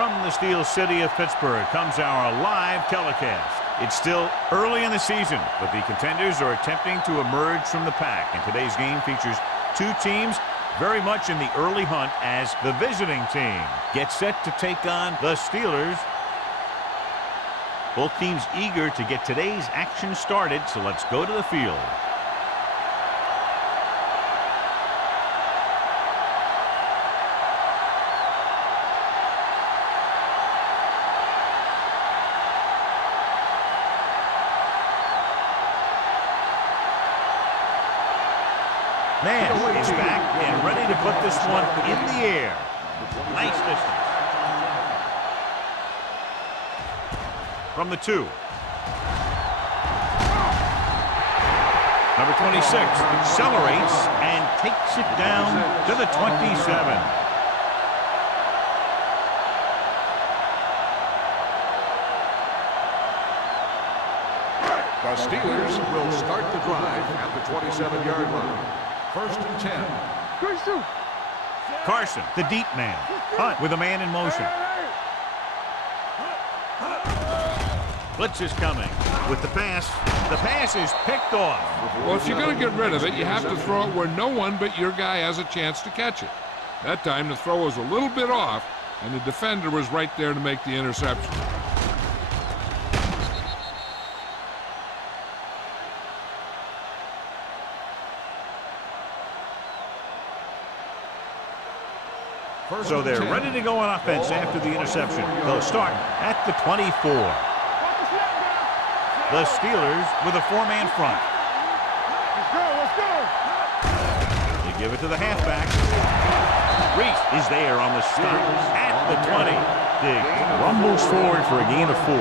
From the Steel City of Pittsburgh comes our live telecast. It's still early in the season, but the contenders are attempting to emerge from the pack. And today's game features two teams very much in the early hunt as the visiting team gets set to take on the Steelers. Both teams eager to get today's action started, so let's go to the field. Man is back and ready to put this one in the air. Nice distance. From the 2. Number 26 accelerates and takes it down to the 27. The Steelers will start the drive at the 27-yard line. 1st and 10. Carson, the deep man. Hunt with a man in motion. Blitz is coming with the pass. The pass is picked off. Well, if you're going to get rid of it, you have to throw it where no one but your guy has a chance to catch it. That time, the throw was a little bit off, and the defender was right there to make the interception. So they're ready to go on offense after the interception. They'll start at the 24. The Steelers with a 4-man front. Let's go. They give it to the halfback. Reese is there on the stop at the 20. Diggs rumbles forward for a gain of 4.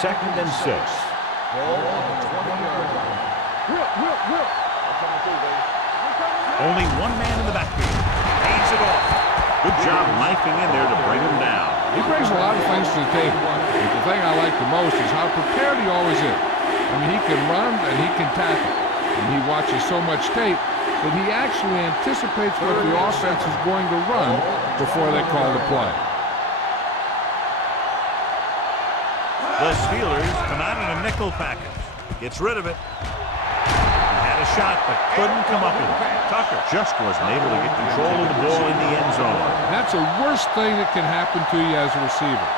Second and 6. Ball on the 20-yard line. Only one man in the backfield. Hands it off. Good job knifing in there to bring him down. He brings a lot of things to the table. But the thing I like the most is how prepared he always is. I mean, he can run and he can tackle. And he watches so much tape that he actually anticipates what the offense is going to run before they call the play. The Steelers come out in a nickel package. Gets rid of it. He had a shot, but couldn't come up with it. Tucker just wasn't able to get control of the ball in the end zone. That's the worst thing that can happen to you as a receiver.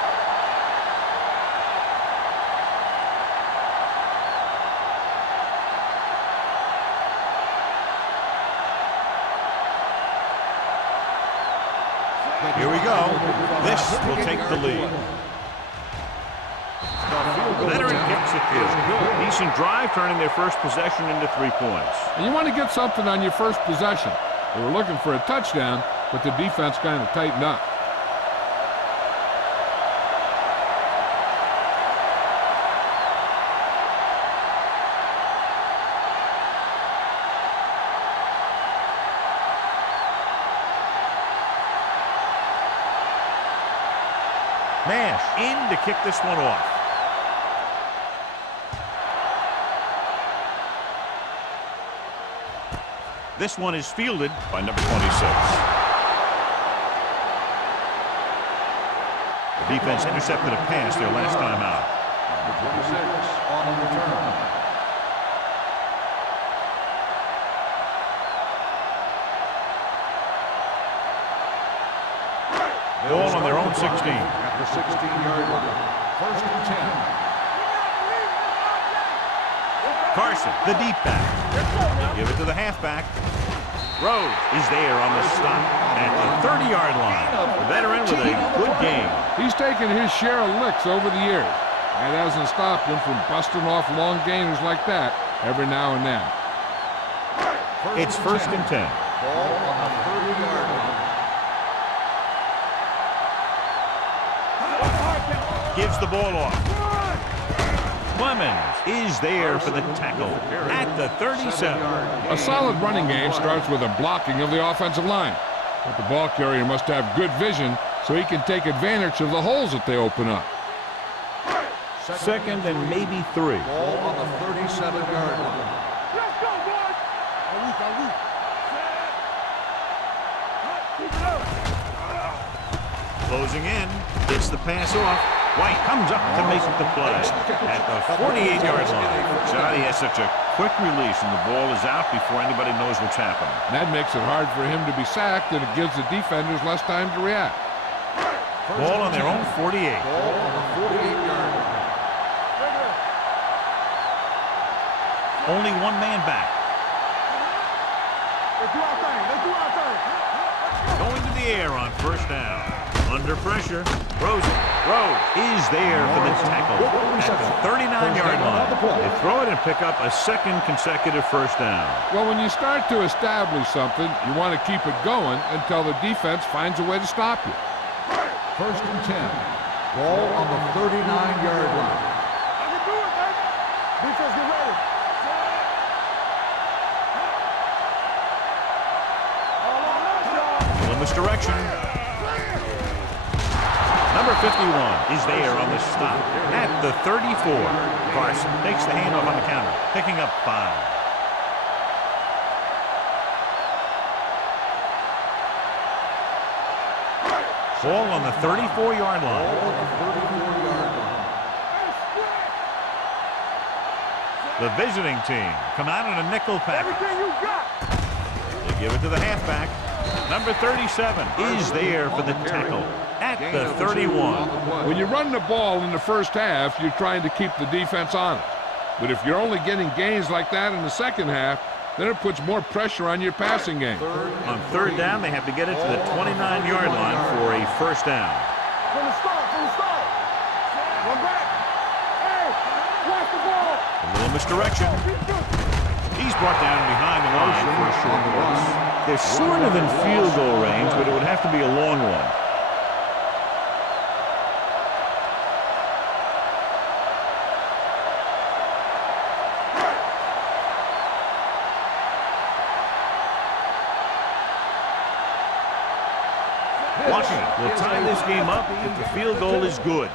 Here we go. This will take the lead. Veteran kicks it good. Decent drive, turning their first possession into 3 points. And you want to get something on your first possession. They were looking for a touchdown, but the defense kind of tightened up. Nash in to kick this one off. This one is fielded by number 26. The defense intercepted a pass their last time out. Number 26 on the return. Ball on their own 16. At the 16-yard line. 1st and 10. Carson, the deep back. They give it to the halfback. Rhodes is there on the stop at the 30-yard line. The veteran with a good game. He's taken his share of licks over the years. That hasn't stopped him from busting off long gainers like that every now and then. It's 1st and 10. Ball on the 30-yard line. Gives the ball off. Clemens is there for the tackle at the 37. A solid running game starts with a blocking of the offensive line. But the ball carrier must have good vision so he can take advantage of the holes that they open up. Second and maybe 3. Ball on the 37-yard line. Closing in, gets the pass off. White comes up to make the play at the 48-yard line. Johnny has such a quick release, and the ball is out before anybody knows what's happening. That makes it hard for him to be sacked, and it gives the defenders less time to react. Ball on their own 48. Ball on the 48-yard line. Only one man back. Let's do our thing. Let's do our thing. Going to the air on first down. Under pressure. Rose is there for the tackle at the 39-yard line. They throw it and pick up a second consecutive first down. Well, when you start to establish something, you want to keep it going until the defense finds a way to stop you. First and 10. Ball on the 39-yard line. I can do it, man. Defense, get ready. Misdirection. Number 51 is there on the stop at the 34. Carson takes the handoff on the counter, picking up 5. Ball on the 34-yard line. The visiting team come out in a nickel package. Everything you got. They give it to the halfback. Number 37 is there for the tackle at the 31. When you run the ball in the first half, you're trying to keep the defense honest. But if you're only getting gains like that in the second half, then it puts more pressure on your passing game. On third down, they have to get it to the 29-yard line for a first down. From the start. One back. Hey, watch the ball. A little misdirection. He's brought down behind the line for a short loss. They're sort of in field goal range, but it would have to be a long one. Washington will tie this game up if the field goal is good.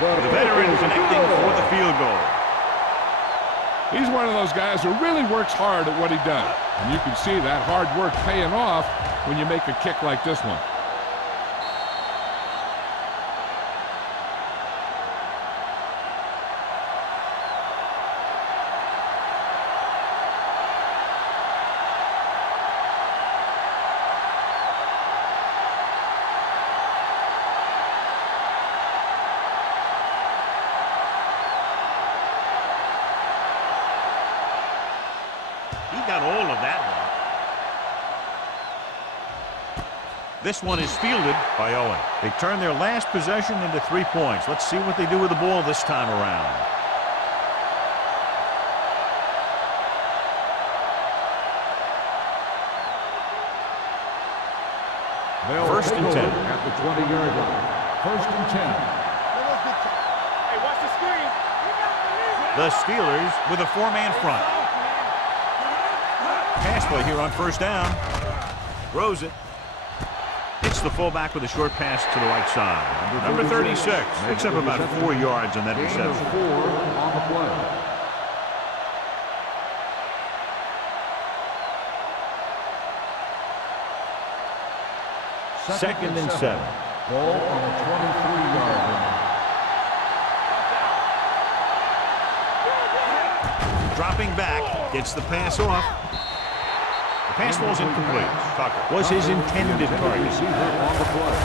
The veteran connecting for the field goal. He's one of those guys who really works hard at what he does. And you can see that hard work paying off when you make a kick like this one. Got all of that one. This one is fielded by Owen. They turn their last possession into 3 points. Let's see what they do with the ball this time around. First and 10 at the 20-yard line. First and 10. Hey, watch the screen. The Steelers with a 4-man front. Pass play here on first down. Throws it. Hits the fullback with a short pass to the right side. Number 36 picks up about 4 yards on that reception. 4 on the play. Second and 7. Ball on the 23-yard line. Dropping back, gets the pass off. The pass falls incomplete. Tucker was his intended target. Receiver on the play.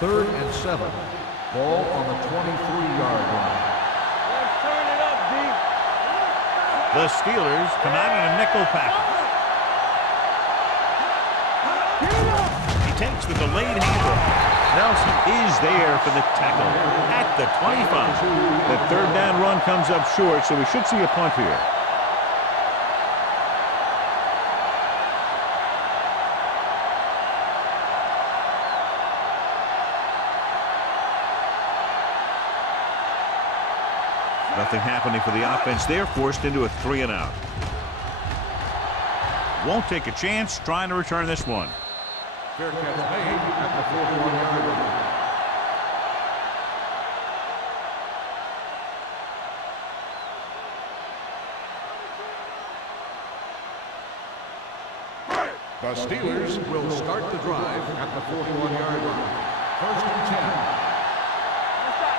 Third and 7. Ball on the 23-yard line. Let's turn it up, D. The Steelers come out in a nickel package. He takes the delayed handoff. Nelson is there for the tackle at the 25. The third down run comes up short, so we should see a punt here. Nothing happening for the offense. They're forced into a 3-and-out. Won't take a chance trying to return this one. Fair catch made at the 41-yard line. The Steelers will start the drive at the 41-yard line. First and 10.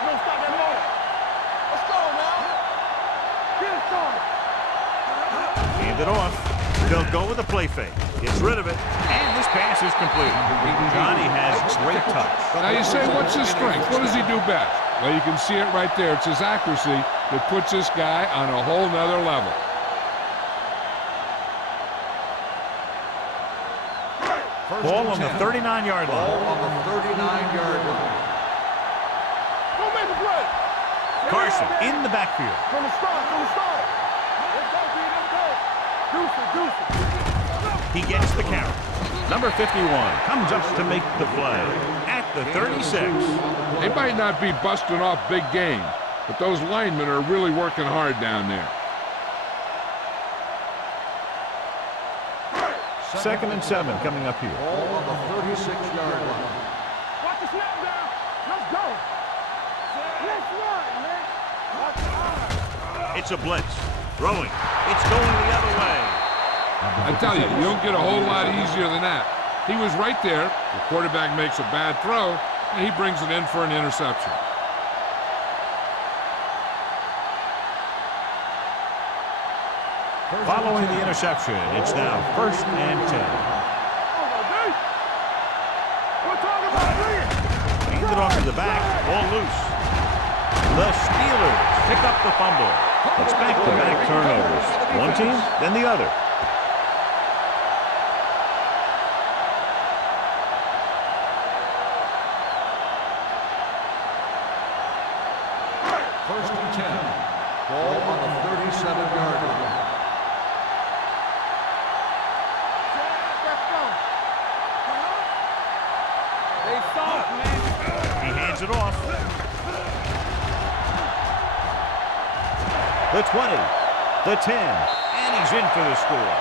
No stop that motor. Let's go now. Get it started. Hand it off. They'll go with a play fake. Gets rid of it. And this pass is complete. Johnny has great touch. Now you say, what's his strength? What does he do best? Well, you can see it right there. It's his accuracy that puts this guy on a whole nother level. Ball on the 39-yard line. Ball on the 39-yard line. Don't make a play. Carson in the backfield. From the start. Let's go, B. Let's go. Deuce it. He gets the carry. Number 51 comes up to make the play at the 36. They might not be busting off big game, but those linemen are really working hard down there. Second and 7 coming up here. Ball on the 36-yard line. Watch the snap down. Let's go. Let's run, man. It's a blitz. Throwing. It's going the other way. I tell you, you don't get a whole lot easier than that. He was right there. The quarterback makes a bad throw, and he brings it in for an interception. Following the interception, it's now first and 10. We're talking about three. Hand it off to the back, ball loose. The Steelers pick up the fumble. It's back-to-back turnovers. One team, then the other. First and 10. Ball on the 37-yard line. He hands it off. The 20, the 10, and he's in for the score.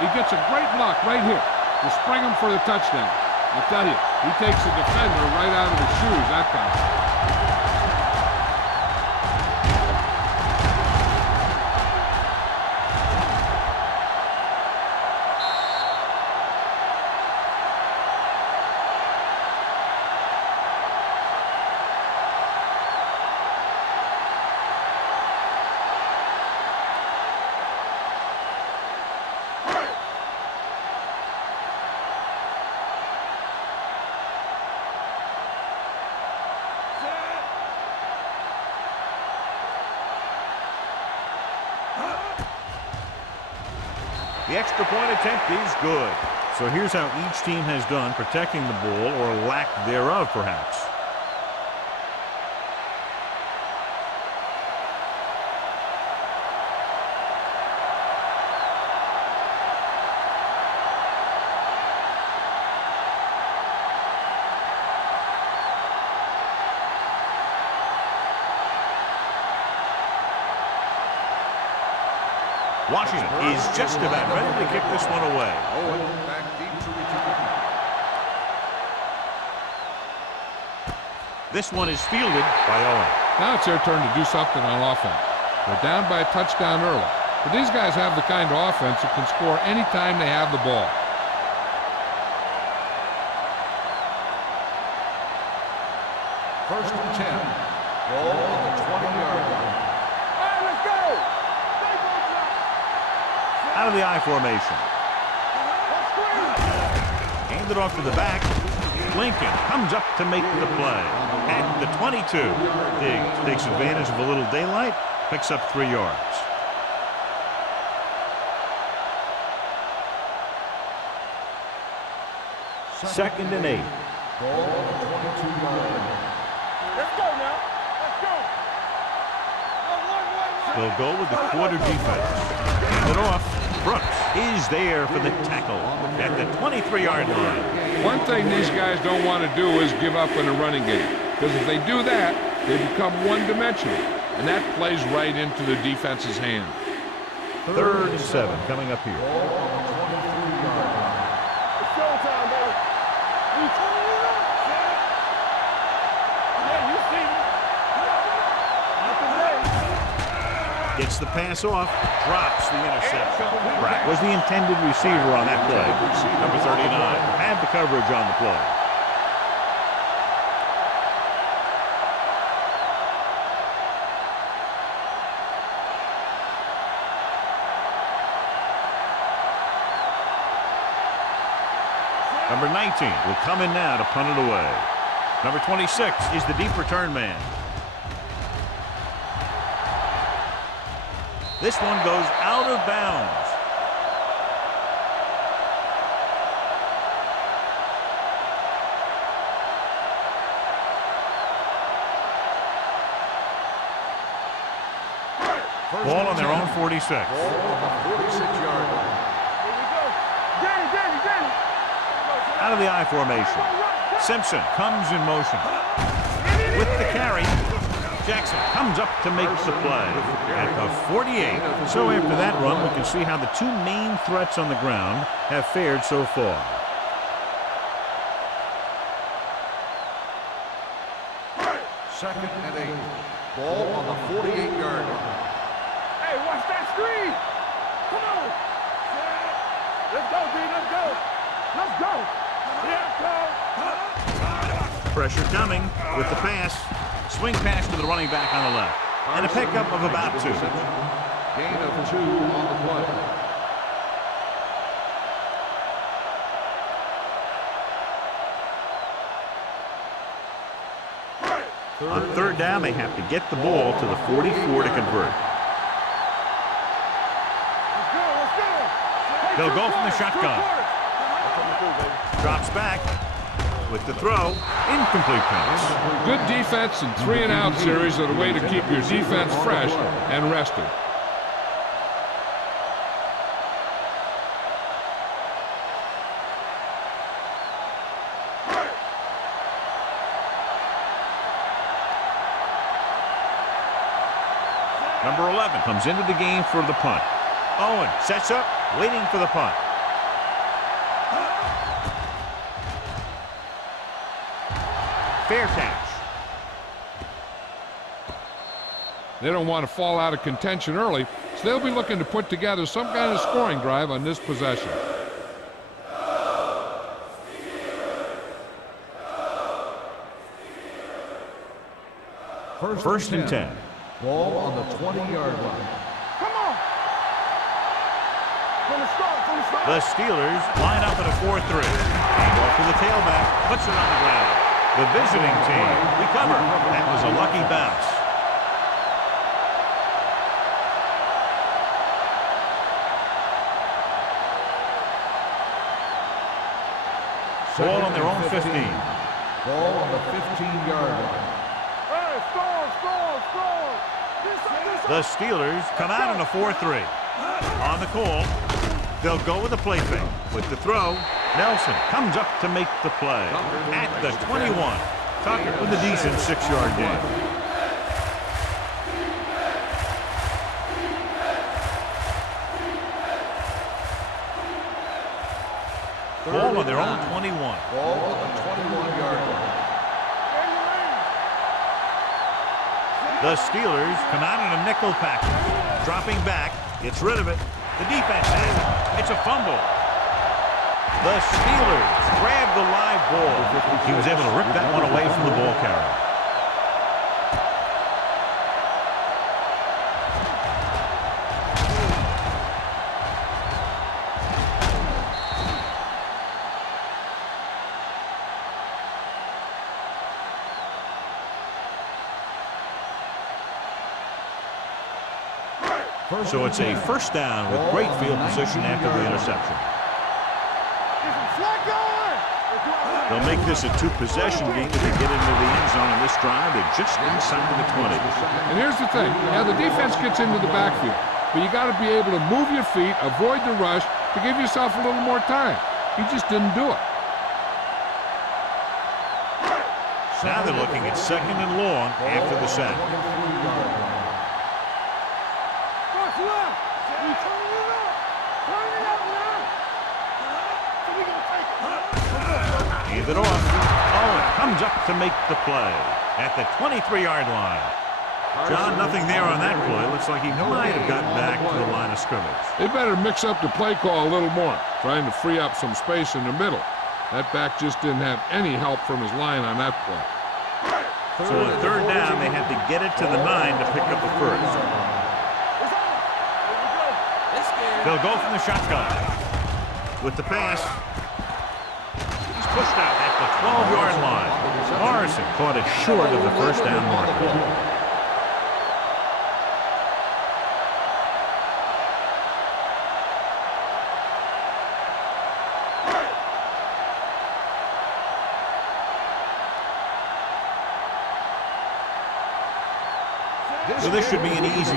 He gets a great block right here to spring him for the touchdown. I tell you, he takes the defender right out of his shoes that time. The extra point attempt is good. So here's how each team has done protecting the ball, or lack thereof, perhaps. Washington is just about ready to kick this one away. Owen back deep to return. This one is fielded by Owen. Now it's their turn to do something on offense. They're down by a touchdown early. But these guys have the kind of offense that can score anytime they have the ball. First and 10. Ball on the 20-yard line. All right, let's go. Out of the I formation. Hand it off to the back. Lincoln comes up to make the play. At the 22. Diggs takes advantage of a little daylight. Picks up 3 yards. Second and 8. Ball on the 22-yard line. Let's go now. Let's go. They'll go with the quarter defense. Hand it off. Brooks is there for the tackle at the 23-yard line. One thing these guys don't want to do is give up in a running game. Because if they do that, they become one-dimensional. And that plays right into the defense's hand. Third and 7 coming up here. Ball on the 23-yard line. It's showtime, baby. Yeah, you see me. Nothing late. Gets the pass off, drops the interception. Pratt was the intended receiver on that play. Number 39 had the coverage on the play. Number 19 will come in now to punt it away. Number 26 is the deep return man. This one goes out of bounds. Ball on their own 46. Ball on the 46-yard line. Out of the I formation. Simpson comes in motion. With the carry, Jackson comes up to make the play at the 48. So after that run, we can see how the two main threats on the ground have fared so far. Second and 8. Ball on the 48-yard line. Hey, watch that screen. Come on. Let's go, D. Let's go. Let's go. Pressure coming with the pass. Swing pass to the running back on the left. And a pickup of about 2. Gain of 2 on the play. On third down, they have to get the ball to the 44 to convert. They'll go from the shotgun. Drops back with the throw. Incomplete pass. Good defense and 3-and-out series are the way to keep your defense fresh and rested. Number 11 comes into the game for the punt. Owen sets up, waiting for the punt. Fair catch. They don't want to fall out of contention early, so they'll be looking to put together some kind of scoring drive on this possession. First and 10. Ball on the 20-yard line. Come on. From the start. The Steelers line up at a 4-3. Handoff to the tailback, puts it on the ground. The visiting team recover. That was a lucky bounce. Ball on their own 15. Ball on the 15-yard line. Hey, score. The Steelers come out on a 4-3. On the call, they'll go with a play fake. With the throw, Nelson comes up to make the play. At the 21, Tucker with a decent 6-yard gain. Ball on their own 21. Ball on the 21-yard line. The Steelers come out in a nickel package. Dropping back, gets rid of it. The defense has it. It's a fumble. The Steelers grab the live ball. He was able to rip that one away from the ball carrier. So it's a first down with great field position after the interception. They'll make this a 2-possession game if they get into the end zone in this drive. They're just inside of the 20. And here's the thing. Yeah, the defense gets into the backfield, but you got to be able to move your feet, avoid the rush to give yourself a little more time. He just didn't do it. Now they're looking at second and long after the sack. Hand it off. Owen comes up to make the play at the 23-yard line. John, nothing there on that play. Looks like he might have gotten back to the line of scrimmage. They better mix up the play call a little more, trying to free up some space in the middle. That back just didn't have any help from his line on that play. So on third down, they had to get it to the 9 to pick up the first. They'll go from the shotgun. With the pass, he's pushed out at the 12-yard line. Morrison caught it short of the first down marker. So this should be an easy 3.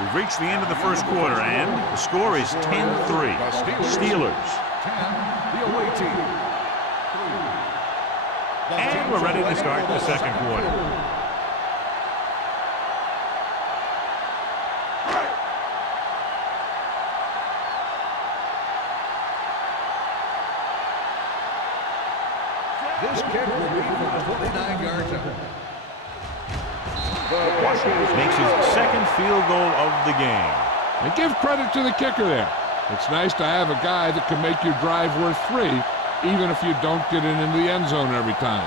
We've reached the end of the first quarter, and the score is 10-3. Steelers. And we're ready to start the second quarter. This kick will be from the 29-yard line. Makes his second field goal of the game. And give credit to the kicker there. It's nice to have a guy that can make your drive worth 3, even if you don't get it into the end zone every time.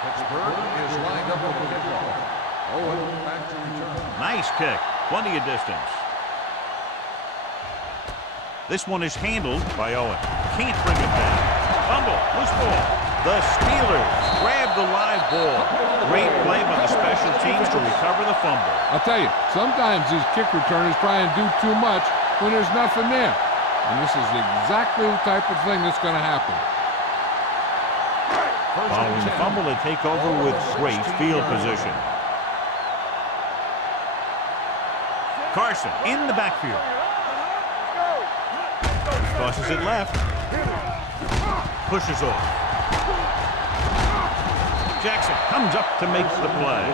Pittsburgh is lined up for the kickoff. Owen back to return. Nice kick. Plenty of distance. This one is handled by Owen. Can't bring it down. Fumble. Loose ball. The Steelers grab the live ball. Great play by the special teams to recover the fumble. I'll tell you, sometimes these kick returners try and do too much when there's nothing there. And this is exactly the type of thing that's going to happen. Following the fumble, they take over with great field position. Carson in the backfield. Tosses it left. Pushes off. Jackson comes up to make the play.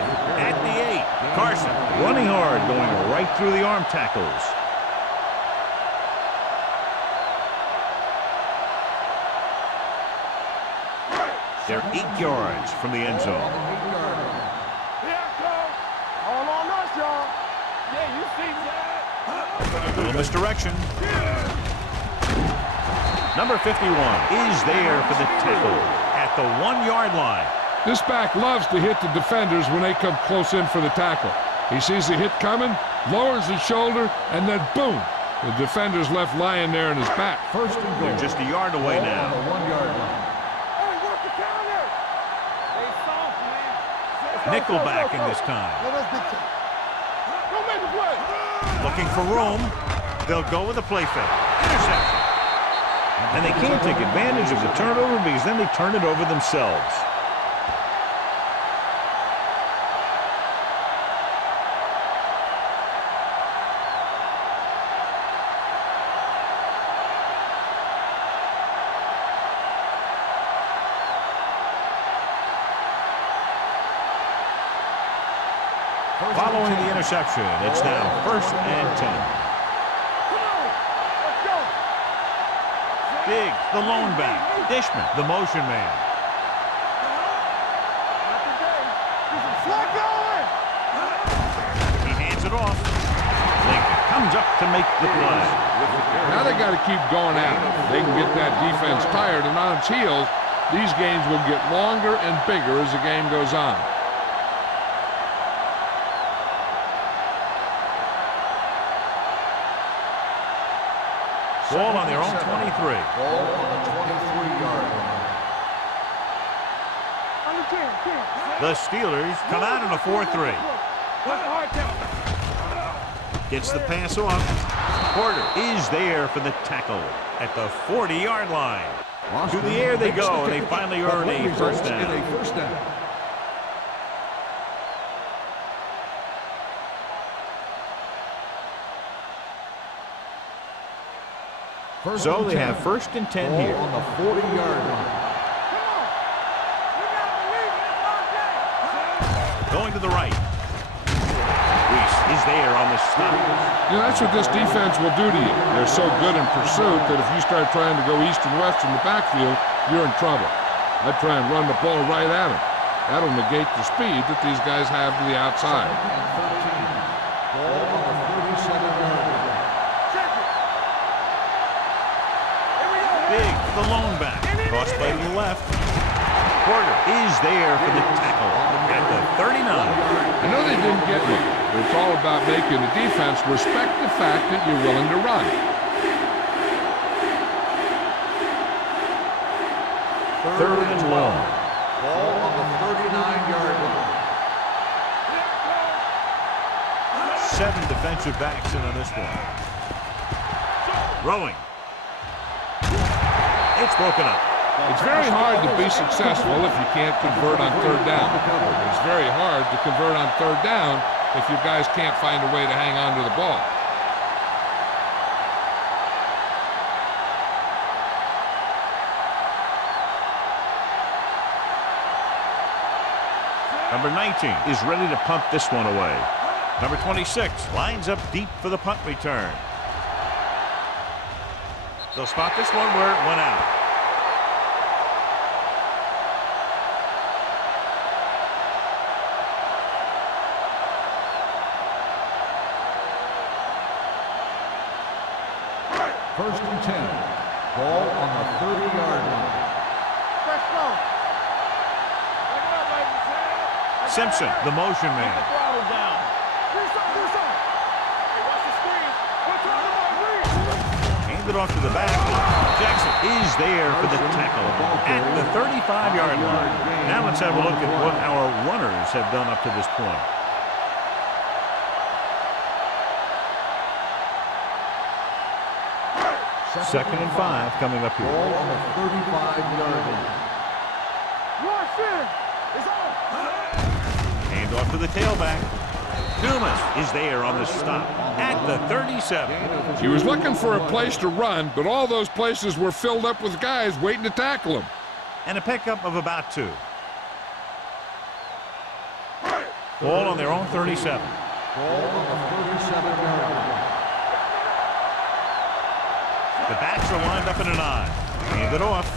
At the 8, Carson running hard, going right through the arm tackles. They're 8 yards from the end zone. All on us, y'all. Yeah, you see that. Little misdirection. Number 51 is there for the tackle at the 1-yard line. This back loves to hit the defenders when they come close in for the tackle. He sees the hit coming, lowers his shoulder, and then boom, the defender's left lying there in his back. First and goal. They're just a yard away now. On the 1-yard line. Nickelback in this time. Looking for room. They'll go with a play fake. Interception. And they can't take advantage of the turnover because then they turn it over themselves. Following the interception, it's now 1st and 10. Big, the lone back. Dishman, the motion man. He hands it off. Lincoln comes up to make the play. Now they got to keep going at it. They can get that defense tired and on its heels. These games will get longer and bigger as the game goes on. Ball on their own 23. Ball on the 23-yard line. The Steelers come out in a 4-3. Gets the pass off. Porter is there for the tackle at the 40-yard line. To the air they go, and they finally earn a first down. So they have 1st and 10 here. On the 40-yard line. Going to the right. Reese is there on the stop. You know, that's what this defense will do to you. They're so good in pursuit that if you start trying to go east and west in the backfield, you're in trouble. I'd try and run the ball right at them. That'll negate the speed that these guys have to the outside. Ball on the 37-yard line. Big, the lone back. Cross play to the left. Porter is there for the tackle at the 39. I know they didn't get much, but it's all about making the defense respect the fact that you're willing to run. Third and long. Ball on the 39-yard line. 7 defensive backs in on this one. Rolling. It's broken up. It's very hard to be successful if you can't convert on third down. It's very hard to convert on third down if you guys can't find a way to hang on to the ball. Number 19 is ready to pump this one away. Number 26 lines up deep for the punt return. They'll spot this one where it went out. First and 10. Ball on the 30-yard line. Simpson, the motion man. Hand it off to the back. Jackson is there for the tackle at the 35-yard line. Now let's have a look at what our runners have done up to this point. Second and 5 coming up here. Ball on the 35-yard line. Hand off to the tailback. Dumas is there on the stop at the 37. He was looking for a place to run, but all those places were filled up with guys waiting to tackle him. And a pickup of about 2. Ball on their own 37. Ball on the 37-yard line. The backs are lined up in an I. Hand it off.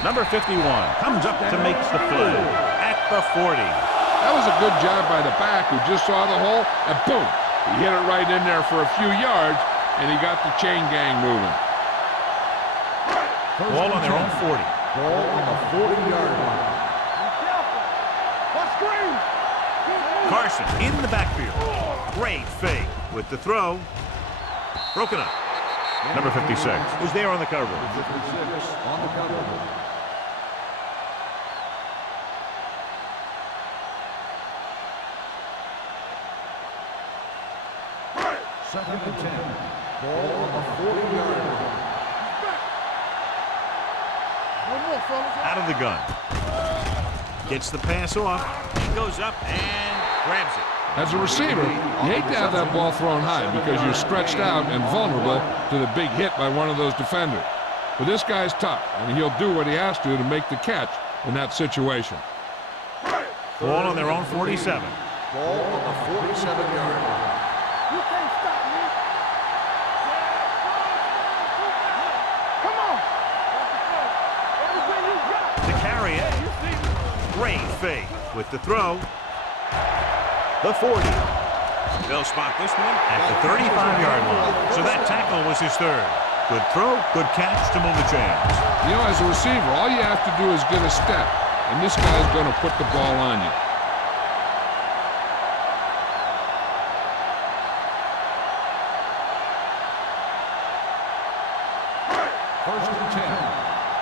Number 51 comes up to make the play at the 40. That was a good job by the back who just saw the hole, and boom, he hit it right in there for a few yards, and he got the chain gang moving. Ball on their own 40. Ball on the 40-yard line. Carson in the backfield. Great fake with the throw. Broken up. Number 56 was there on the cover. 56 on the cover. Second and 10. Ball on the 40-yard line. Out of the gun. Gets the pass off. He goes up and grabs it. As a receiver, you hate to have that ball thrown high because you're stretched out and vulnerable to the big hit by one of those defenders. But this guy's tough, and he'll do what he has to make the catch in that situation. Ball on their own 47. Ball on the 47-yard line. You can't stop me. Come on. Everything you got. To carry it. Great fake with the throw. The 40. They'll spot this one at the 35-yard line. So that tackle was his third. Good throw, good catch to move the chains. You know, as a receiver, all you have to do is get a step, and this guy's going to put the ball on you. First and 10.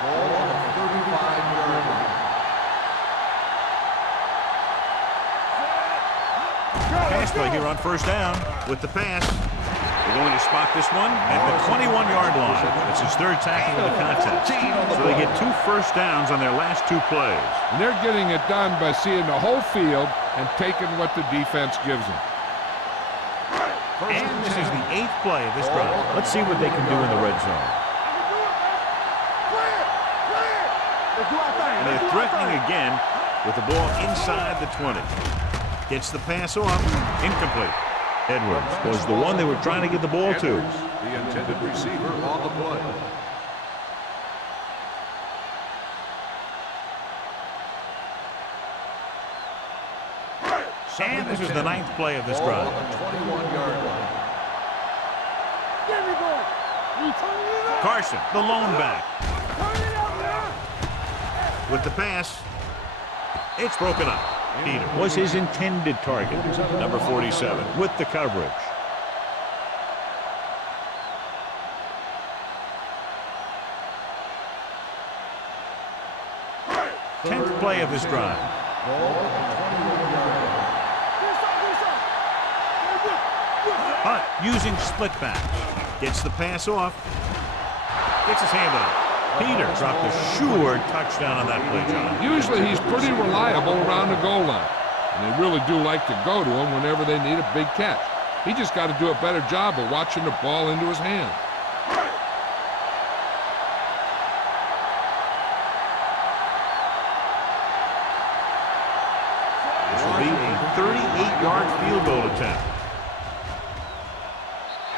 Ball on the 35-yard line. Pass play here on first down with the pass. They're going to spot this one at the 21-yard line. It's his third tackle of the contest. So they get 2 first downs on their last 2 plays. And they're getting it done by seeing the whole field and taking what the defense gives them. And this is the 8th play of this drive. Let's see what they can do in the red zone. And they're threatening again with the ball inside the 20. Gets the pass off. Incomplete. Edwards was the one they were trying to get the ball to. Edwards, the intended receiver on the play. And this is the 9th play of this Ball drive. on the 21-yard line. Get me going. You turn it up. Carson, the lone back. Turn it up now. With the pass, it's broken up. Peter was his intended target. Number 47 with the coverage. 10th play of this drive. Hunt using split back. Gets the pass off. Gets his hand on it. Peter dropped a sure touchdown on that play, John. Usually he's pretty reliable around the goal line. And they really do like to go to him whenever they need a big catch. He just got to do a better job of watching the ball into his hand. This will be a 38-yard field goal attempt.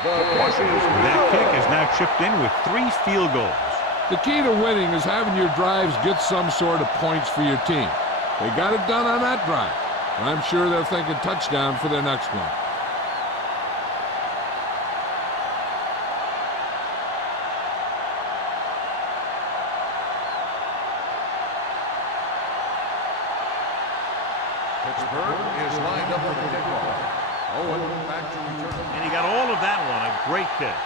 That kick is now chipped in with 3 field goals. The key to winning is having your drives get some sort of points for your team. They got it done on that drive. And I'm sure they're thinking touchdown for their next one. Pittsburgh is lined up for the kickoff. Owen back to return. And he got all of that one. A great kick.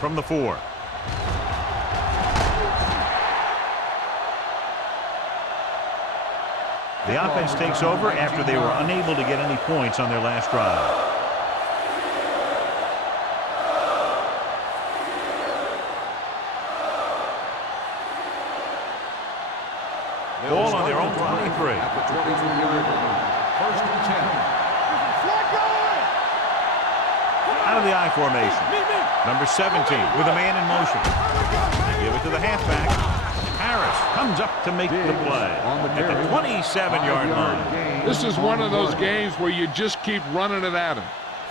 From the 4. The offense takes over after they were unable to get any points on their last drive. Ball on their own 23. At the 23-yard line. First and 10. Out of the I formation. Number 17 with a man in motion. Give it to the halfback. Harris comes up to make the play at the 27-yard line. This is one of those games where you just keep running it at him.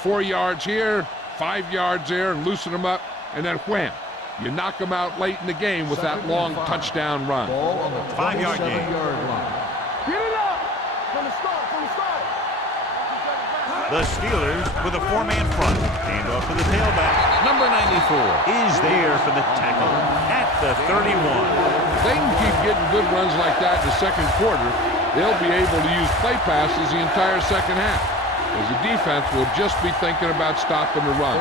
4 yards here, 5 yards there, and loosen them up, and then wham. You knock them out late in the game with that long touchdown run. Ball on the 5-yard gain. 27-yard line. Get it up. From the start. The Steelers with a 4-man front. Hand off to the tailback. Number 94 is there for the tackle at the 31. They can keep getting good runs like that in the second quarter. They'll be able to use play passes the entire second half, as the defense will just be thinking about stopping the run.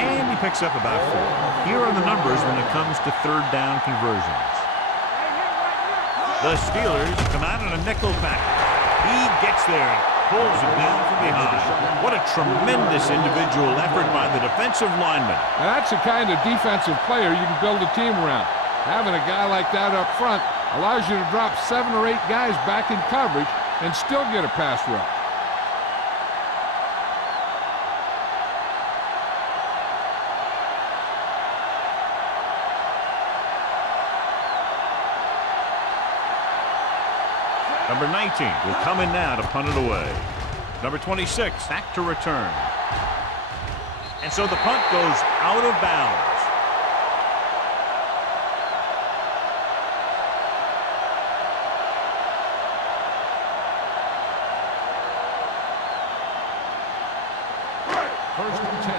And he picks up about 4. Here are the numbers when it comes to third down conversions. The Steelers come out in a nickel pack. He gets there and pulls it down from behind. What a tremendous individual effort by the defensive lineman. And that's the kind of defensive player you can build a team around. Having a guy like that up front allows you to drop 7 or 8 guys back in coverage and still get a pass rush. Number 19 will come in now to punt it away. Number 26 back to return. And so the punt goes out of bounds. First and 10.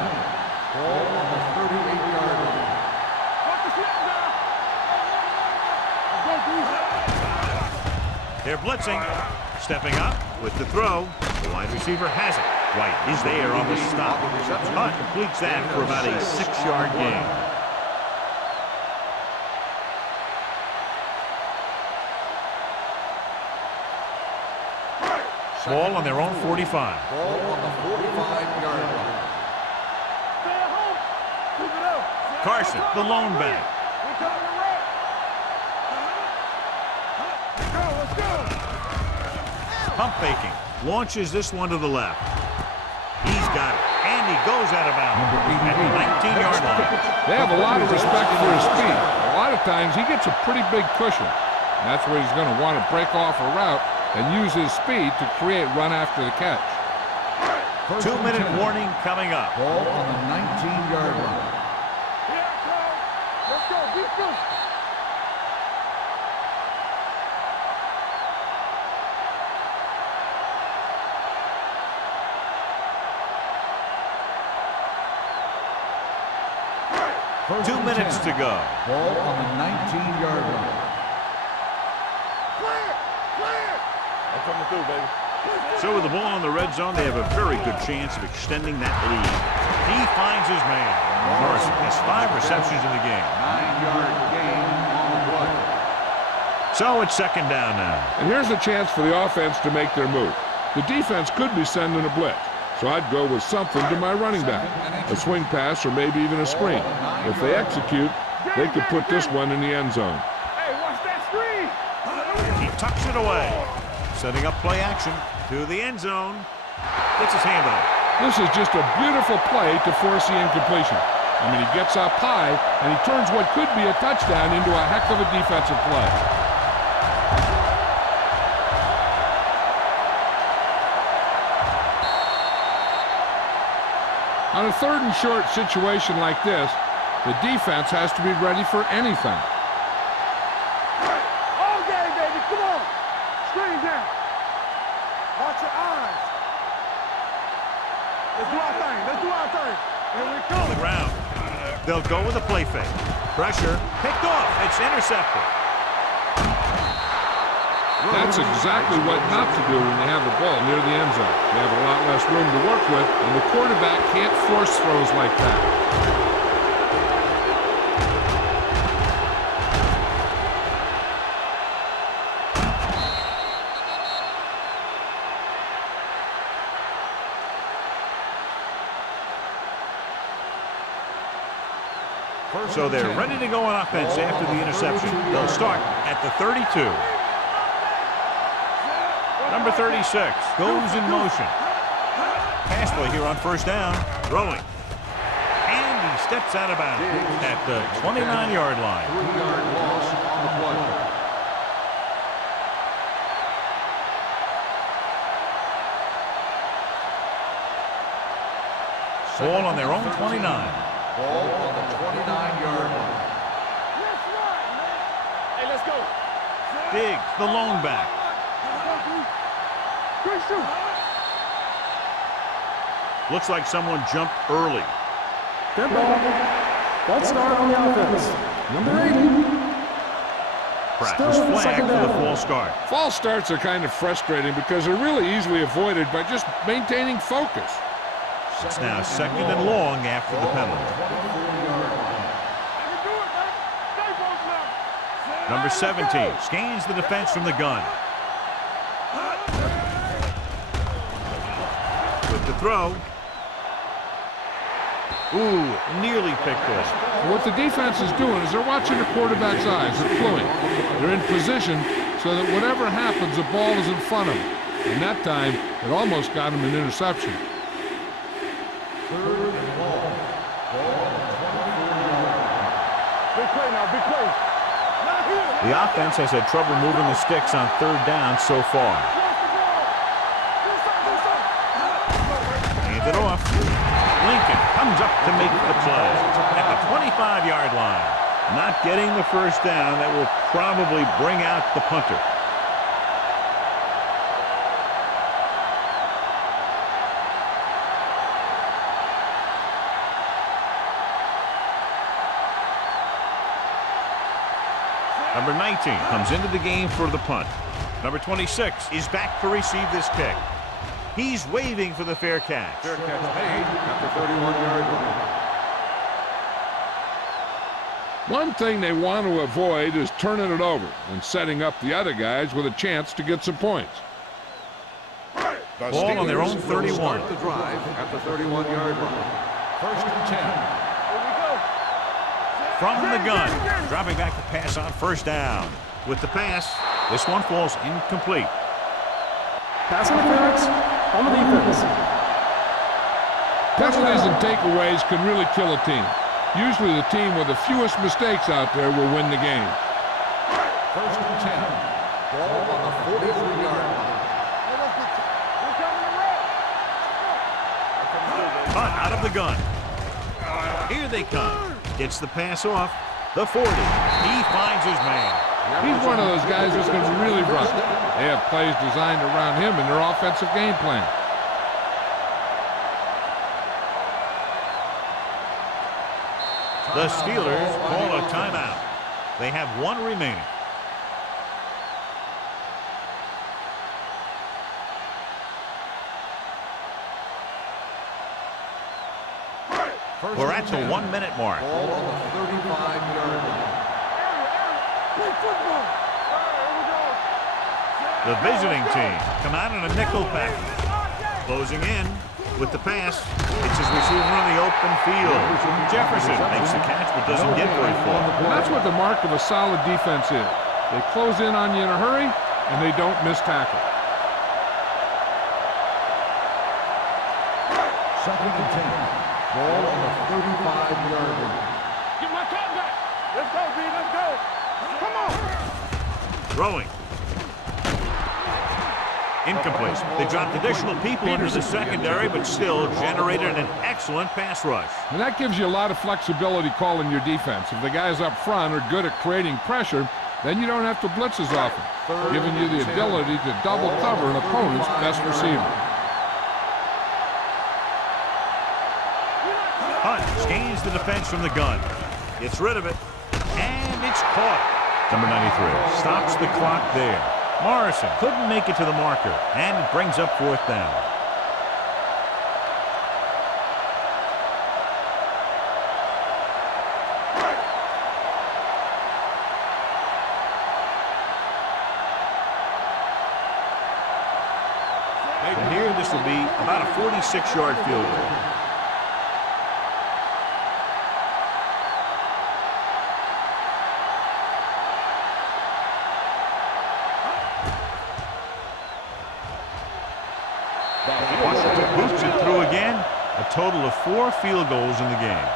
Ball on the 38-yard line. They're blitzing. Stepping up with the throw. The wide receiver has it. White is there on the stop. Hunt completes that for about a 6-yard gain. Ball on their own 45. Ball on the 45-yard line. Carson, the lone back. Pump faking. Launches this one to the left. He's got it. And he goes out of bounds at the 19-yard line. They have a lot of respect for his speed. A lot of times he gets a pretty big cushion. And that's where he's going to want to break off a route and use his speed to create run after the catch. 2-minute warning coming up. Ball on the 19-yard line. Here it comes. Let's go. Be good. First 2 and minutes 10. to go. Ball on the 19-yard line. Clear. Clear. I'm coming through, baby. So with the ball in the red zone, they have a very good chance of extending that lead. He finds his man. Morrison has 5 receptions in the game. 9-yard gain on the play. So it's second down now. And here's a chance for the offense to make their move. The defense could be sending a blitz, so I'd go with something to my running back. A swing pass or maybe even a screen. If they execute, they could put this one in the end zone. Hey, watch that screen. He tucks it away. Setting up play action to the end zone. Gets his hand on it. This is just a beautiful play to force the incompletion. I mean, he gets up high, and he turns what could be a touchdown into a heck of a defensive play. On a 3rd and short situation like this, the defense has to be ready for anything. All day, baby. Come on. Screen down. Watch your eyes. Let's do our thing. Let's do our thing. Here we On the go. ground. They'll go with a play fake. Pressure. Picked off. It's intercepted. That's exactly what not to do when you have the ball near the end zone. You have a lot less room to work with, and the quarterback can't force throws like that. So they're ready to go on offense after the interception. They'll start at the 32. Number 36 goes in motion. Pass play here on first down. Throwing. And he steps out of bounds at the 29-yard line. 3-yard loss on the play. Ball on their own 29. Ball on the 29-yard line. Let's run, man. Hey, let's go. Diggs, the lone back. Good shoot. Looks like someone jumped early. Good ball. Let's start on the offense. Number 80. Practice Still flag second for the down. false start. False starts are kind of frustrating because they're really easily avoided by just maintaining focus. It's now second and long after the penalty. I can do it, man. Stay close now. Number 17 scans the defense from the gun. With the throw. Ooh, nearly picked off. What the defense is doing is they're watching the quarterback's eyes. They're cluing. They're in position so that whatever happens, the ball is in front of them. And that time, it almost got him an interception. 3rd and long. Ball on the 24-yard line. Big play now. Big play. Not here. The offense has had trouble moving the sticks on 3rd down so far. Hand it off. Lincoln comes up to make the play at the 25-yard line. Not getting the first down. That will probably bring out the punter. Number 19 comes into the game for the punt. Number 26 is back to receive this kick. He's waving for the fair catch. Fair catch made at the 31-yard line. One thing they want to avoid is turning it over and setting up the other guys with a chance to get some points. The Ball on their own Steelers will 31. Start the drive at the 31-yard line. 1st and 10. Here we go. From the gun, dropping back to pass on first down. With the pass, this one falls incomplete. Pass interference on the defense. Penalties and takeaways can really kill a team. Usually the team with the fewest mistakes out there will win the game. 1st and 10. Ball on the 43-yard line. Hunt out of the gun. Here they come. Gets the pass off. The 40. He finds his man. He's one of those guys that's going to really run. They have plays designed around him in their offensive game plan. The Steelers call a timeout. They have one remaining. We're at the 1 minute mark. Ball on the 35-yard line. The visiting team come out in a nickel package. Closing in with the pass. It's his receiver on the open field. Jefferson makes the catch but doesn't get very far. And that's what the mark of a solid defense is. They close in on you in a hurry, and they don't miss tackle. Second and 10. Ball on the 35-yard line. Get my top back. Let's go, B. Let's go. Come on. Throwing. Incomplete. They dropped additional people into the secondary, but still generated an excellent pass rush. And that gives you a lot of flexibility calling your defense. If the guys up front are good at creating pressure, then you don't have to blitz as often, giving you the ability to double cover an opponent's best receiver. Hunt gains the defense from the gun. Gets rid of it, and it's caught. Number 93 stops the clock there. Morrison couldn't make it to the marker, and it brings up fourth down. And here this will be about a 46-yard field goal. Washington boosts it through again. A total of 4 field goals in the game.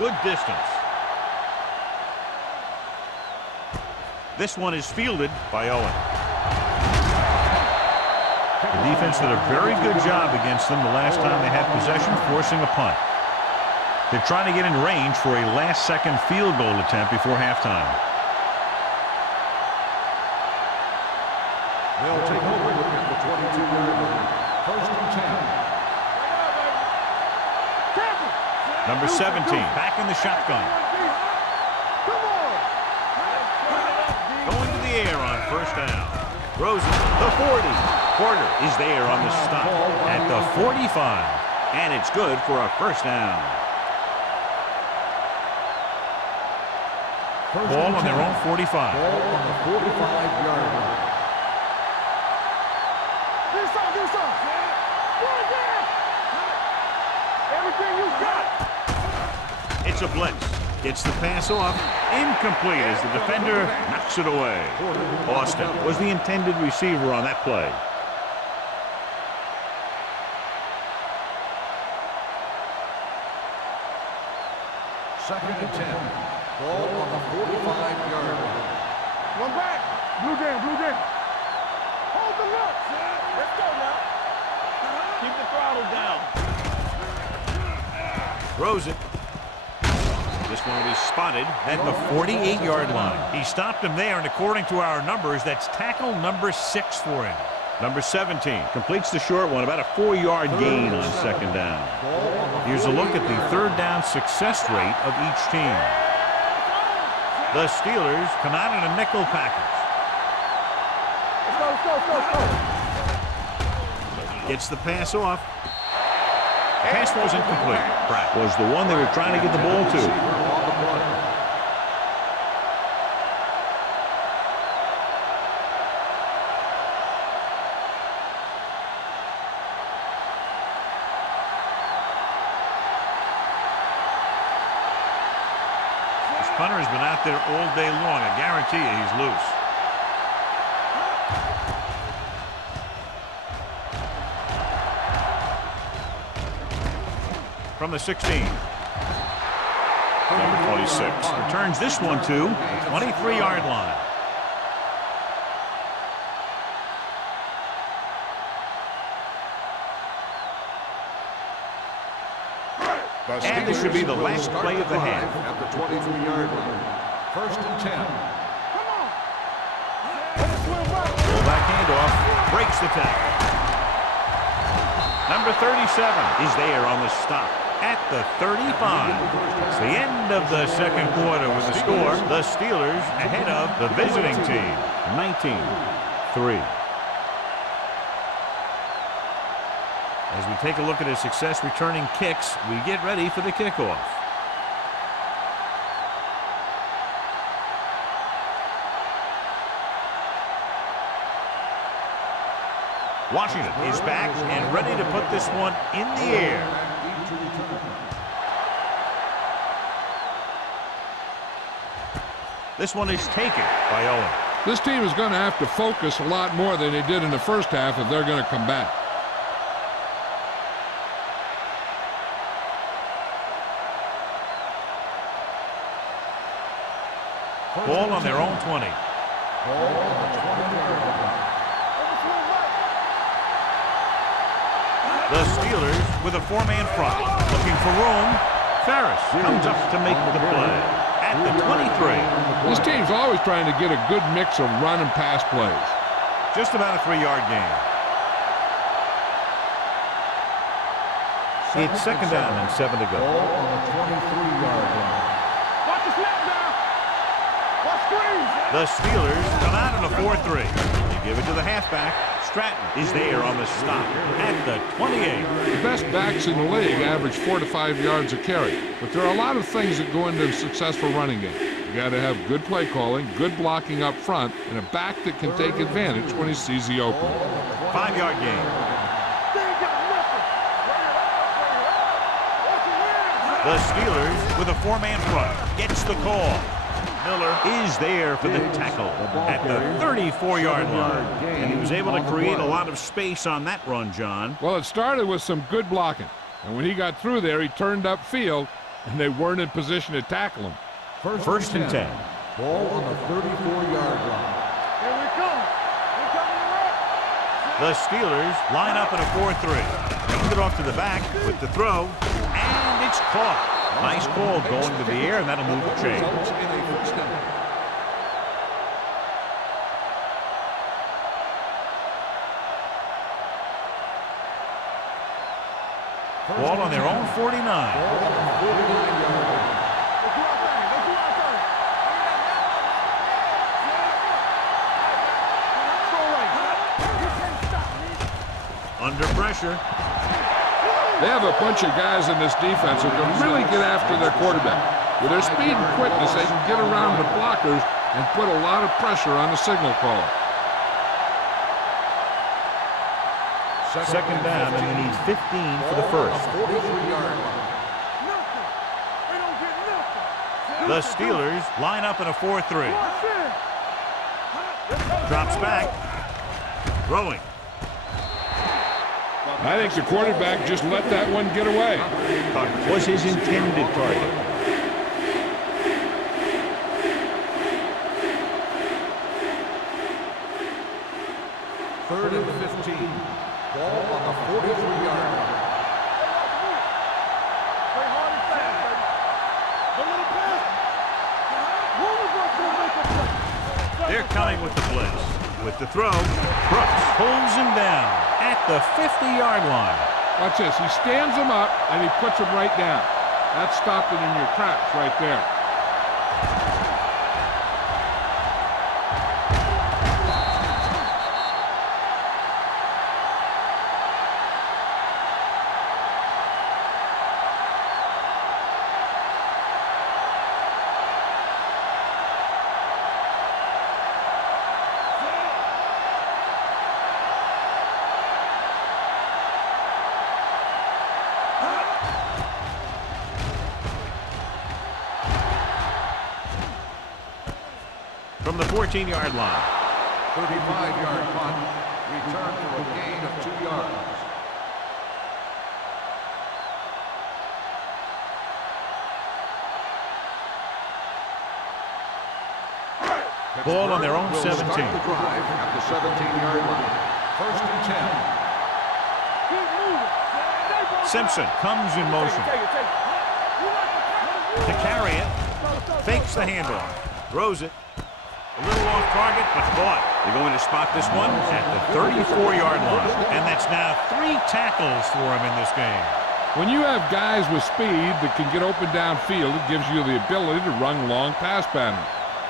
Good distance. This one is fielded by Owen. The defense did a very good job against them the last time they had possession, forcing a punt. They're trying to get in range for a last-second field goal attempt before halftime. They'll take over at the 22-yard line. First and 10. Number 17, back in the shotgun. Going to the air on first down. Rosen, the 40. Porter is there on the stop at the 45. And it's good for a first down. Ball on their own 45. Ball on the 45-yard line. This off. Everything you got. It's a blitz. Gets the pass off. Incomplete as the defender knocks it away. Austin was the intended receiver on that play. Second and 10. Ball on the 45-yard line. One back. Blue game. Hold the look. Let's go now. Keep the throttle down. Throws it. This one will be spotted at the 48-yard line. He stopped him there, and according to our numbers, that's tackle number 6 for him. Number 17 completes the short one, about a 4-yard gain on second down. Here's a look at the third down success rate of each team. The Steelers come out in a nickel package. Let's go. Gets the pass off. Pass wasn't complete. Pratt was the one they were trying to get the ball to. punter has been out there all day long. I guarantee you he's loose. From the 16. Number 26 returns this one to the 23-yard line. And this should be the last play of the half. At the 23-yard line. 1st and 10. Fullback handoff. Breaks the tackle. Number 37 is there on the stop at the 35. It's the end of the second quarter with the score. The Steelers ahead of the visiting team. 19-3. As we take a look at his success returning kicks, we get ready for the kickoff. Washington is back and ready to put this one in the air. This one is taken by Owen. This team is going to have to focus a lot more than they did in the first half if they're going to come back. Ball on their own 20. The Steelers with a four-man front. Looking for room. Ferris comes up to make the play at the 23. This team's always trying to get a good mix of run and pass plays. Just about a 3-yard gain. It's 2nd down and 7 to go. Ball on the 23-yard line. Watch the snap now. Watch screen. The Steelers come out in a 4-3. They give it to the halfback. Stratton is there on the stop at the 28. The best backs in the league average 4 to 5 yards a carry, but there are a lot of things that go into a successful running game. You got to have good play calling, good blocking up front, and a back that can take advantage when he sees the opening. 5-yard gain. The Steelers with a four-man front gets the call. Miller is there for the tackle at the 34-yard line. And he was able to create a lot of space on that run, John. Well, it started with some good blocking. And when he got through there, he turned upfield, and they weren't in position to tackle him. 1st and 10. Ball on the 34-yard line. Here we come. We're coming around. The Steelers line up in a 4-3. Hand it off to the back with the throw, and it's caught. Nice call going to the air, and that'll move the chains. Ball on their own 49. Under pressure. They have a bunch of guys in this defense who can really get after their quarterback. With their speed and quickness, they can get around the blockers and put a lot of pressure on the signal caller. 2nd down, and they need 15 for the first. The Steelers line up in a 4-3. Drops back. Throwing. I think the quarterback just let that one get away. Was his intended target. Third and 15. Ball on the 43-yard line. They're coming with the blitz. With the throw, Brooks pulls him down at the 50-yard line. Watch this. He stands him up, and he puts him right down. That's stopping in your tracks right there. From the 14-yard line. 35-yard punt. Return for a gain of 2 yards. Ball on their own Will 17. start the drive at the 17-yard line. 1st and 10. Simpson comes in motion. To carry it. Fakes the handoff. Throws it. A little off target, but caught. They're going to spot this one at the 34-yard line. And that's now 3 tackles for him in this game. When you have guys with speed that can get open downfield, it gives you the ability to run long pass patterns.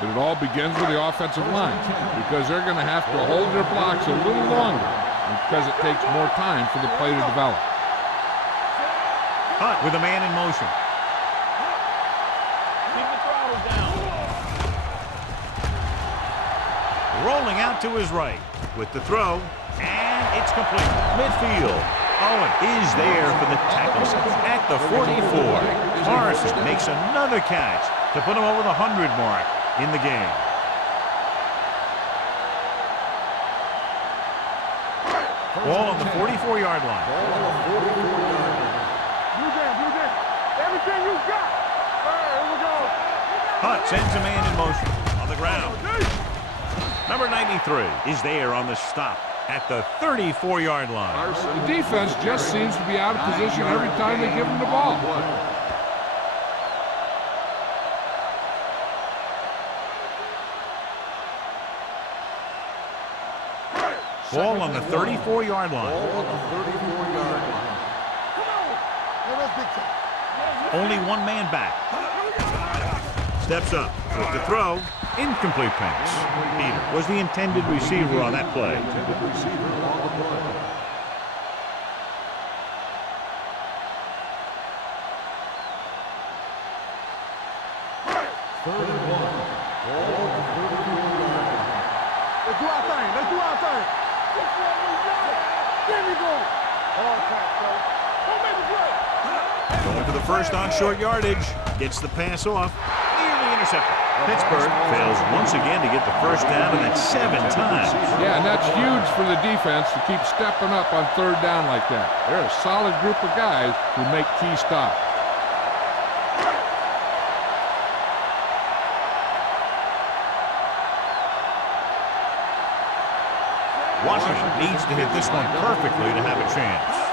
But it all begins with the offensive line because they're going to have to hold their blocks a little longer because it takes more time for the play to develop. Hunt with a man in motion. Keep the throttle down. Rolling out to his right with the throw, and it's complete. Midfield. Owen is there for the tackle at the 44. Morrison makes another catch to put him over the 100 mark in the game. Ball on the 44-yard line. Blue jam. Everything you got. All right, here we go. Hunt sends a man in motion on the ground. Number 93 is there on the stop at the 34-yard line. The defense just seems to be out of position every time they give them the ball. Ball on the 34-yard line. Only one man back. Steps up with the throw. Incomplete pass. Peter was the intended receiver on that play. Third and 1. Ball on the 34-yard line. Let's do our thing. There we go. All right, fellas. Don't make the play. Going for the first on short yardage. Gets the pass off. Nearly intercepted. Pittsburgh fails once again to get the first down, and that's 7 times. Yeah, and that's huge for the defense to keep stepping up on 3rd down like that. They're a solid group of guys who make key stops. Washington needs to hit this one perfectly to have a chance.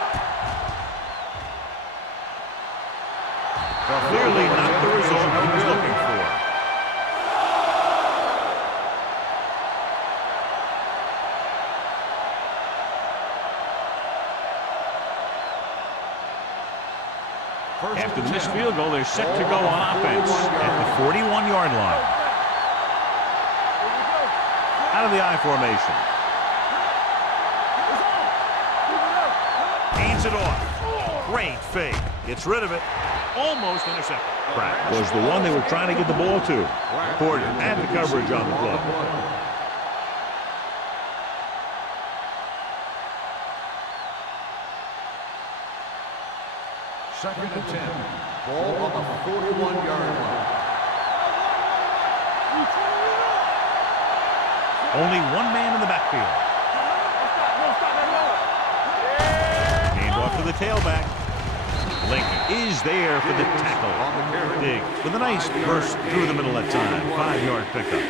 Clearly not the result he was looking for. After the missed field goal, they're set to go on offense at the 41-yard line. Out of the I formation. Hands it off. Great fake. Gets rid of it. Almost intercepted. Pratt was the one they were trying to get the ball to. Porter had the coverage on the play. Second and 10. Ball on the 41-yard line. Only one man in the backfield. Hand off to the tailback. Lincoln is there for the tackle. Diggs with a nice burst through the middle that time. 5-yard pickup.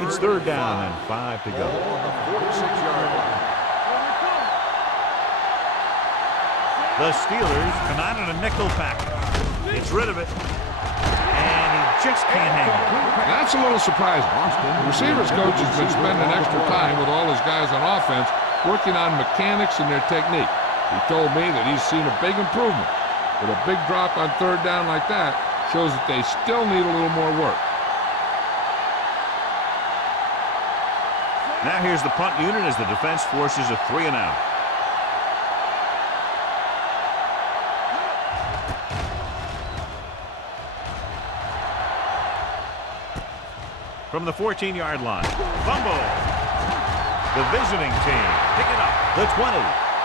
It's 3rd down and 5 to go. On the 46-yard line. The Steelers come out in a nickel pack. Gets rid of it. And he just can't hang it. That's a little surprising. The receivers coach has been spending extra time with all his guys on offense working on mechanics and their technique. He told me that he's seen a big improvement. But a big drop on 3rd down like that shows that they still need a little more work. Now here's the punt unit as the defense forces a 3-and-out. From the 14-yard line. Fumble. The visiting team pick it up. The 20,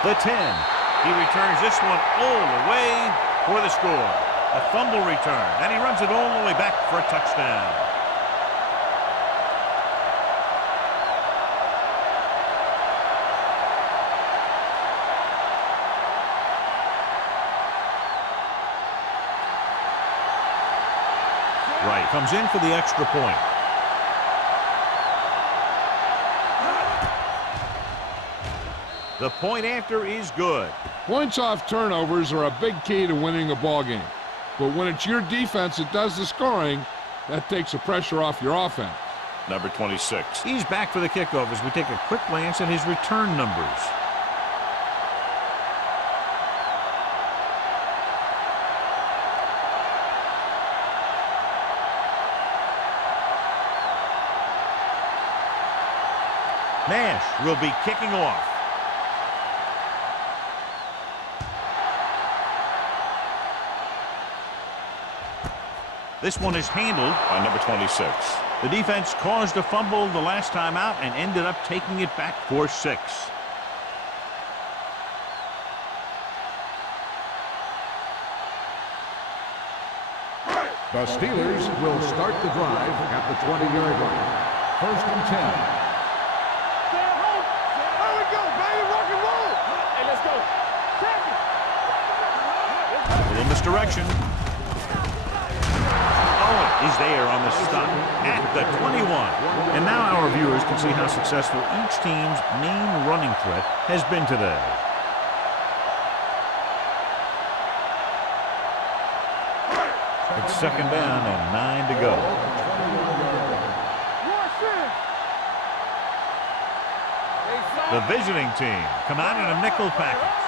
the 10, He returns this one all the way for the score. A fumble return, and he runs it all the way back for a touchdown. Right, comes in for the extra point. The point after is good. Points off turnovers are a big key to winning a ball game. But when it's your defense that does the scoring, that takes the pressure off your offense. Number 26. He's back for the kickoff as we take a quick glance at his return numbers. Nash will be kicking off. This one is handled by number 26. The defense caused a fumble the last time out and ended up taking it back for 6. The Steelers will start the drive at the 20-yard line. 1st and 10. There we go, baby. Rock and roll. Hey, let's go. A little misdirection. Owen is there on the stop at the 21. And now our viewers can see how successful each team's main running threat has been today. It's 2nd down and 9 to go. The visiting team come out in a nickel package.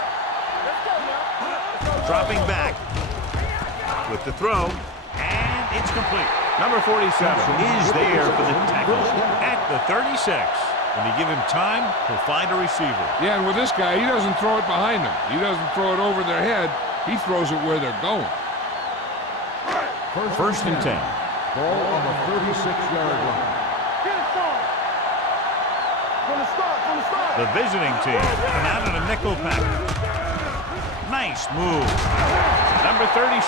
Dropping back with the throw, and it's complete. Number 47 is there for the tackle at the 36. When you give him time, he'll find a receiver. Yeah, and with this guy, he doesn't throw it behind them. He doesn't throw it over their head. He throws it where they're going. 1st and 10. Ball on the 36-yard line. The visiting team come out in a nickel package. Nice move. Number 37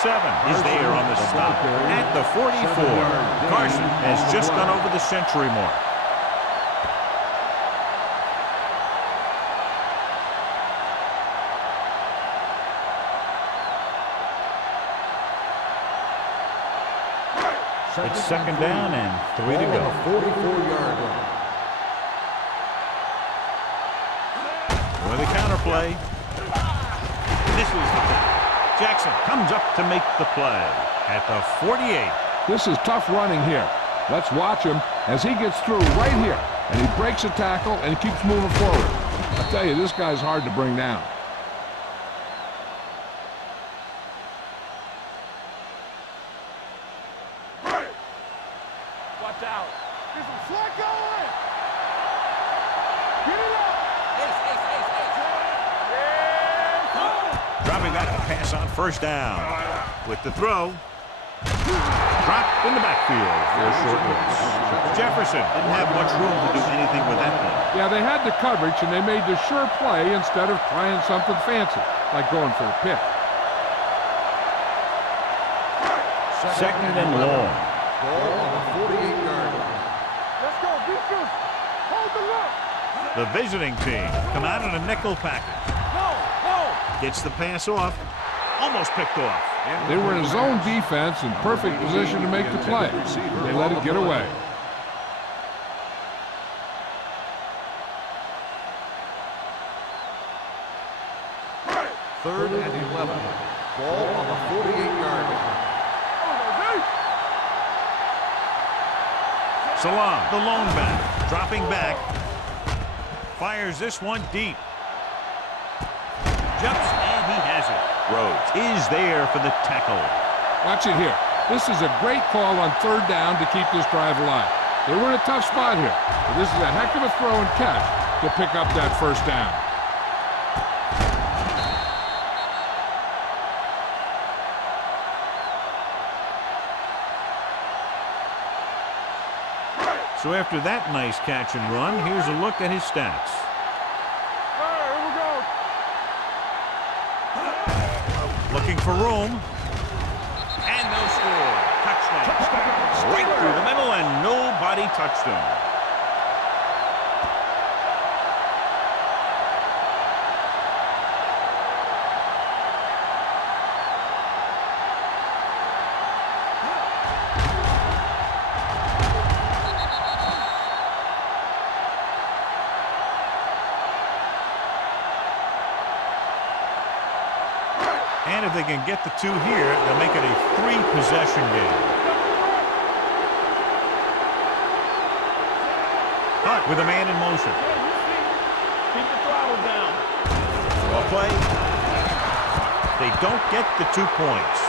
is there on the stop at the 44. Carson has just gone over the century mark. It's 2nd down and 3 to go. 44-yard line. With a counter play. This is the play. Jackson comes up to make the play at the 48. This is tough running here. Let's watch him as he gets through right here. And he breaks a tackle and he keeps moving forward. I tell you, this guy's hard to bring down. Watch out. Get some slack going. Get it up. Dropping back to pass on 1st down. With the throw. Dropped in the backfield for a short loss. Jefferson didn't have much room to do anything with that one. Yeah, they had the coverage and they made the sure play instead of trying something fancy, like going for a pick. 2nd and long. Ball on the 48-yard line. Let's go. Defense. Hold the look. The visiting team come out in a nickel package. Gets the pass off. Almost picked off. They were in a zone defense in perfect position to make the play. They let it get away. Third and 11. Ball on the 48-yard line. Salam, the lone back, dropping back. Fires this one deep. Jumps, and he has it. Rhodes is there for the tackle. Watch it here. This is a great call on 3rd down to keep this drive alive. They were in a tough spot here, but this is a heck of a throw and catch to pick up that 1st down. So after that nice catch and run, here's a look at his stats. All right, here we go. Looking for room. And no score. Touchdown. Right through the middle, and nobody touched him. And if they can get the 2 here, they'll make it a 3-possession game. Hunt with a man in motion. Keep the throttle down. Well played. They don't get the 2 points.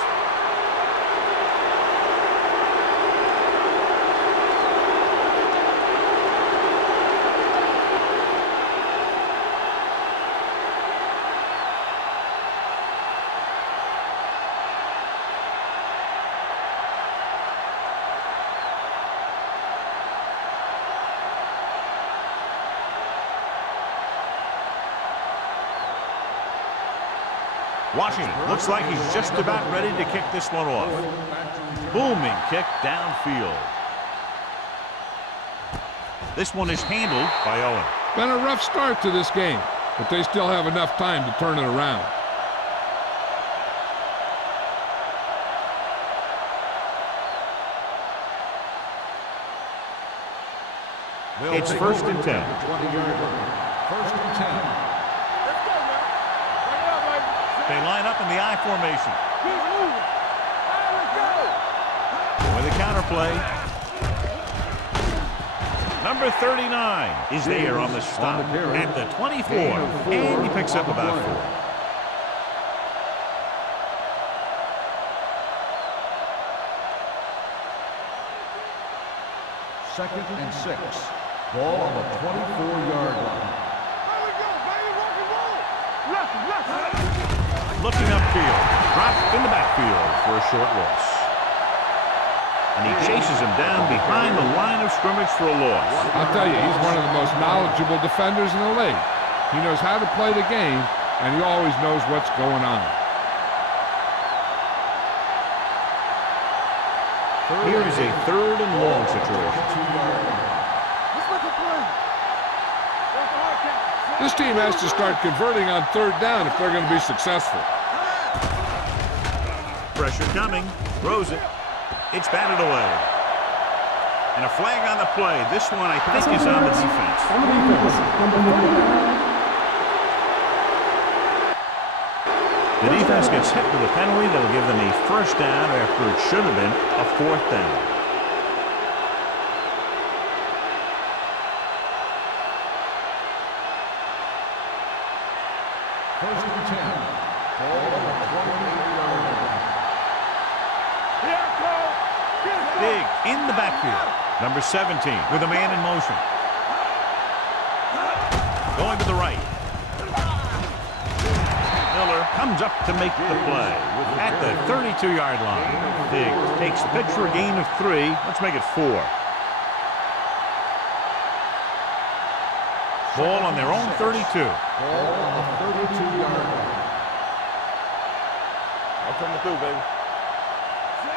Washington looks like he's just about ready to kick this one off. Booming kick downfield. This one is handled by Owen. Been a rough start to this game, but they still have enough time to turn it around. It's 1st and 10. 20-yard line. 1st and 10. They line up in the I formation. Keep moving. Let's go. With a counterplay. Number 39 is there on the stop at the 24. And he picks up about 4. Second and 6. Ball on the 24-yard line. There we go, baby. Rock and roll. Left. Looking upfield. Dropped in the backfield for a short loss. And he chases him down behind the line of scrimmage for a loss. I'll tell you, he's one of the most knowledgeable defenders in the league. He knows how to play the game, and he always knows what's going on. Here is a 3rd and long situation. This team has to start converting on 3rd down if they're going to be successful. Pressure coming. Throws it. It's batted away. And a flag on the play. This one, I think, is on the defense. On the defense, number 49. The defense gets hit with a penalty that'll give them a 1st down after it should have been a 4th down. First and 10. Ball on the 28-yard line. Big in the backfield. Number 17 with a man in motion. Going to the right. Miller comes up to make the play at the 32-yard line. Big takes the pitch for a gain of 3. Let's make it 4. Ball on their own 32. Ball on the 32-yard line. I'm coming through, baby.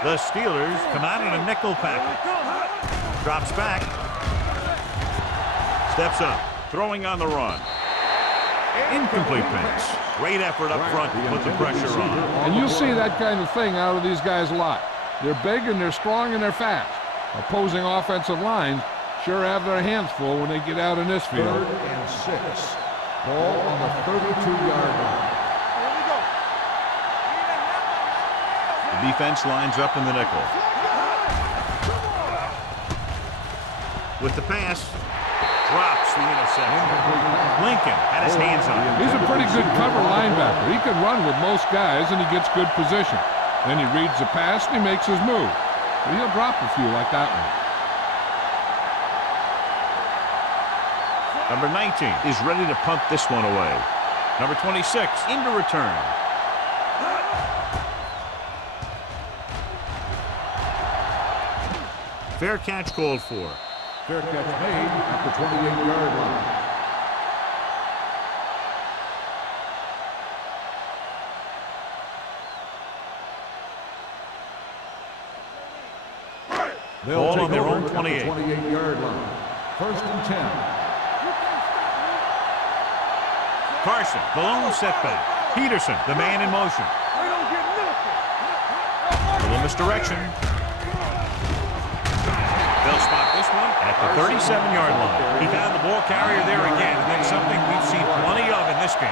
The Steelers come out in a nickel package. Drops back. Steps up. Throwing on the run. Incomplete pass. Great effort up front to put the pressure on. And you'll see that kind of thing out of these guys a lot. They're big and they're strong and they're fast. Opposing offensive lines sure have their hands full when they get out in this field. 3rd and 6. Ball on the 32-yard line. The defense lines up in the nickel. With the pass, drops the interception. Lincoln had his hands on it. He's a pretty good cover linebacker. He can run with most guys and he gets good position. Then he reads the pass and he makes his move. But he'll drop a few like that one. Number 19 is ready to punt this one away. Number 26 into return. Fair catch called for. Fair catch made at the 28-yard line. Ball on their own 28. 28-yard line. 1st and 10. Carson, the lone setback. Peterson, the man in motion. A little misdirection. They'll spot this one at the 37-yard line. He found the ball carrier there again, and that's something we've seen plenty of in this game.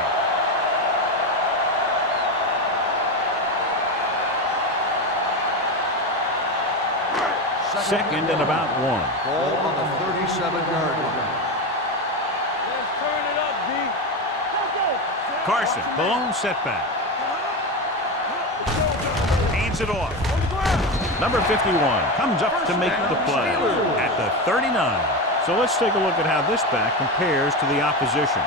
Second and about 1. Ball on the 37-yard line. Let's turn it up, D. Carson, the lone setback. Hands it off. Number 51 comes up to make the play at the 39. So let's take a look at how this back compares to the opposition.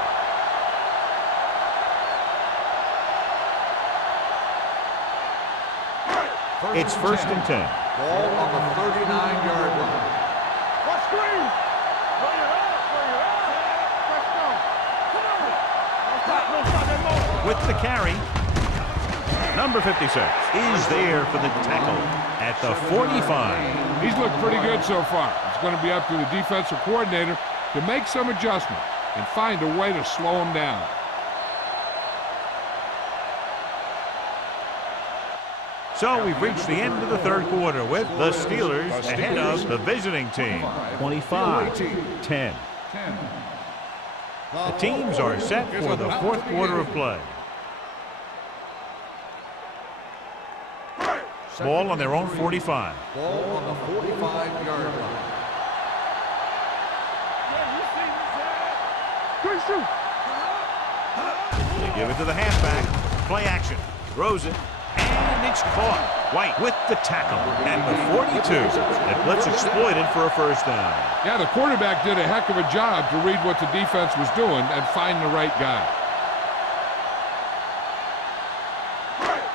It's 1st and 10. Ball on the 39-yard line. What screen? Bring it up, bring it up. Let's go. Come on. Don't stop that motor. With the carry, number 56 is there for the tackle at the 45. He's looked pretty good so far. It's going to be up to the defensive coordinator to make some adjustment and find a way to slow him down. So we've reached the end of the third quarter with the Steelers ahead of the visiting team, 25-10. The teams are set for the fourth quarter of play. Ball on their own 45. Ball on the 45-yard line. They give it to the halfback. Play action. Throws it. And it's caught. White with the tackle at the 42. And blitz exploited for a first down. Yeah, the quarterback did a heck of a job to read what the defense was doing and find the right guy.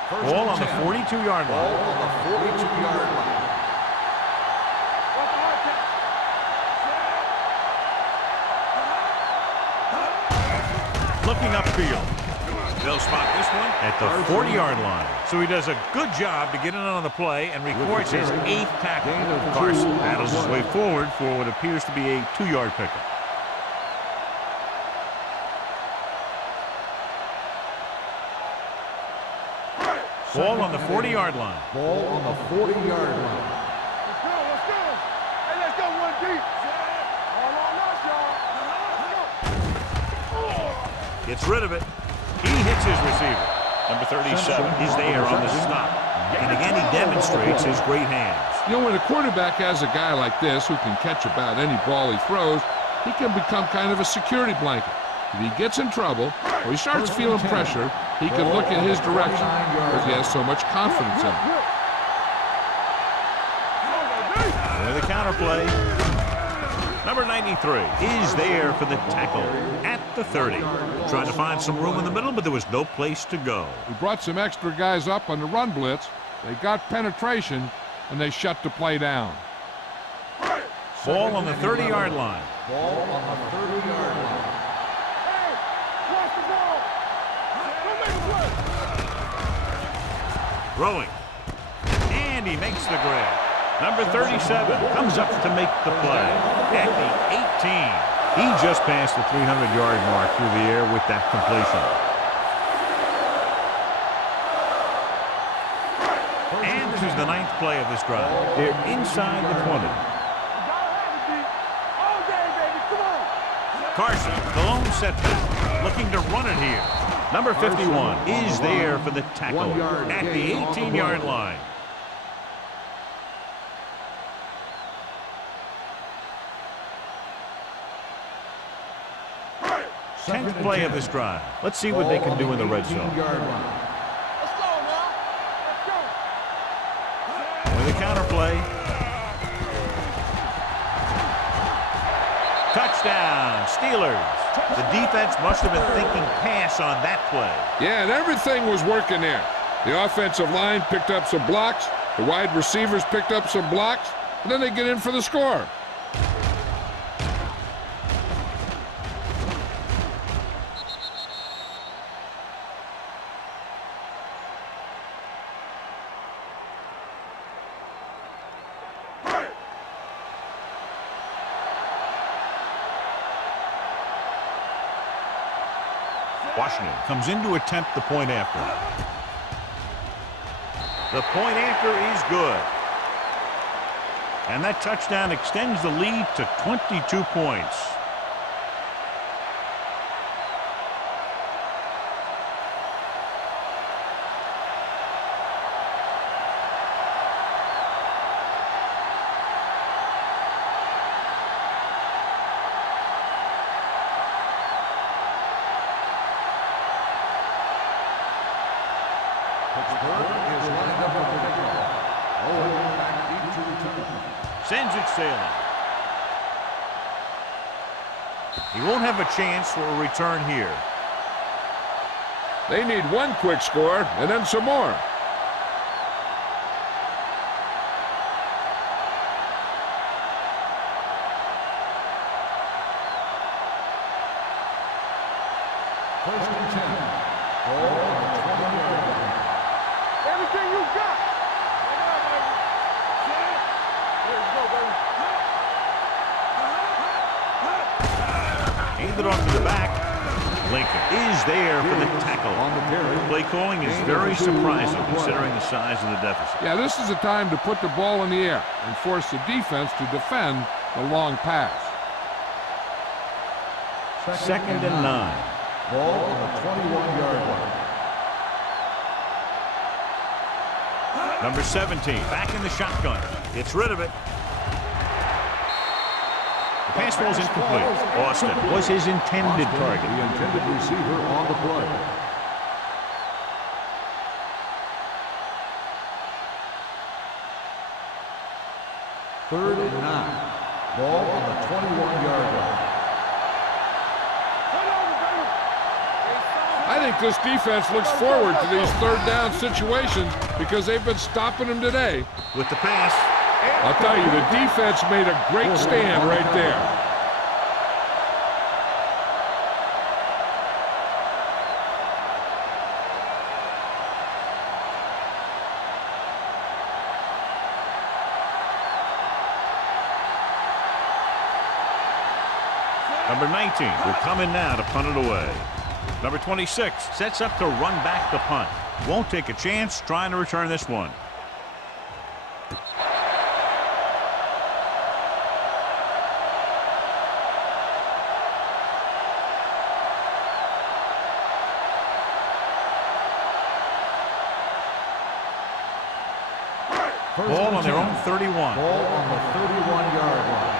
Ball on the 42-yard Ball line. on the 42-yard line. Looking upfield. They'll spot this one at the 40-yard line. So he does a good job to get in on the play and records his 8th tackle. Carson battles his way forward for what appears to be a 2-yard pickup. Ball on the 40-yard line. Ball on the 40-yard line. Let's go, let's go. Hey, let's go one deep. All on us, y'all. Gets rid of it. He hits his receiver. Number 37 is there on the stop. And again, he demonstrates his great hands. You know, when a quarterback has a guy like this who can catch about any ball he throws, he can become kind of a security blanket. If he gets in trouble or he starts feeling pressure, he can look in his direction because he has so much confidence in him. With a counterplay. Number 93 is there for the tackle at the 30. Trying to find some room in the middle, but there was no place to go. We brought some extra guys up on the run blitz. They got penetration, and they shut the play down. Ball on the 30-yard line. Ball on the 30-yard line. Hey, watch the ball. Don't make a play. Throwing. And he makes the grab. Number 37 comes up to make the play at the 18. He just passed the 300-yard mark through the air with that completion. And this is the 9th play of this drive. They're inside the 20. All day, baby. Come on. Carson, the lone setback, looking to run it here. Number 51 is there for the tackle at the 18-yard line. 10th play of this drive. Let's see what they can do in the red zone. Let's go now. Let's go. With a counterplay. Touchdown, Steelers. The defense must have been thinking pass on that play. Yeah, and everything was working there. The offensive line picked up some blocks. The wide receivers picked up some blocks. And then they get in for the score. Washington comes in to attempt the point after. The point after is good. And that touchdown extends the lead to 22 points. Sends it sailing. He won't have a chance for a return here. They need one quick score and then some more. First and 10. Ball on the 20-yard line. Everything you got. Handed off to the back. Lincoln is there for the tackle. On the carry. Play calling is very surprising considering the size of the deficit. Yeah, this is the time to put the ball in the air and force the defense to defend the long pass. Second and 9. Ball on the 21-yard line. Number 17 back in the shotgun. Gets rid of it. The pass falls incomplete. Austin was his intended target. The intended receiver on the play. Third and 9. Ball on the 21-yard line. I think this defense looks forward to these third down situations because they've been stopping them today. With the pass. I'll tell you, the defense made a great stand right there. Number 19 will come in now to punt it away. Number 26 sets up to run back the punt. Won't take a chance trying to return this one. Ball on their own 31. Ball on the 31-yard line.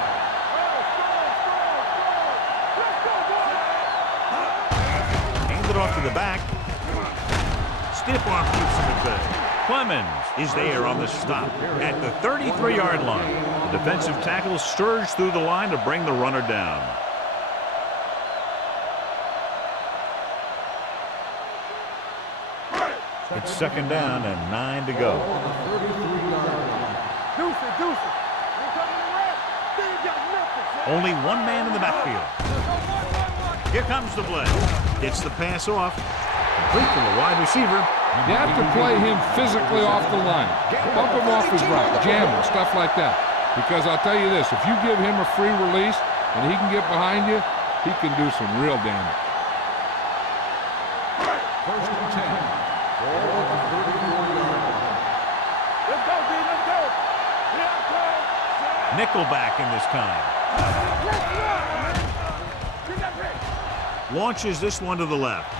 Handed off to the back. Stiff arm keeps him at bay. Clemens is there on the stop at the 33-yard line. The defensive tackle surged through the line to bring the runner down. It's second down and 9 to go. Only one man in the backfield. Here comes the blitz. Gets the pass off. Complete to the wide receiver. You have to play him physically off the line. Bump him off his route, jam him, stuff like that. Because I'll tell you this, if you give him a free release and he can get behind you, he can do some real damage. First and 10. Ball on the 34-yard line. Let's go, D. Let's go. Nickelback in this time. Launches this one to the left.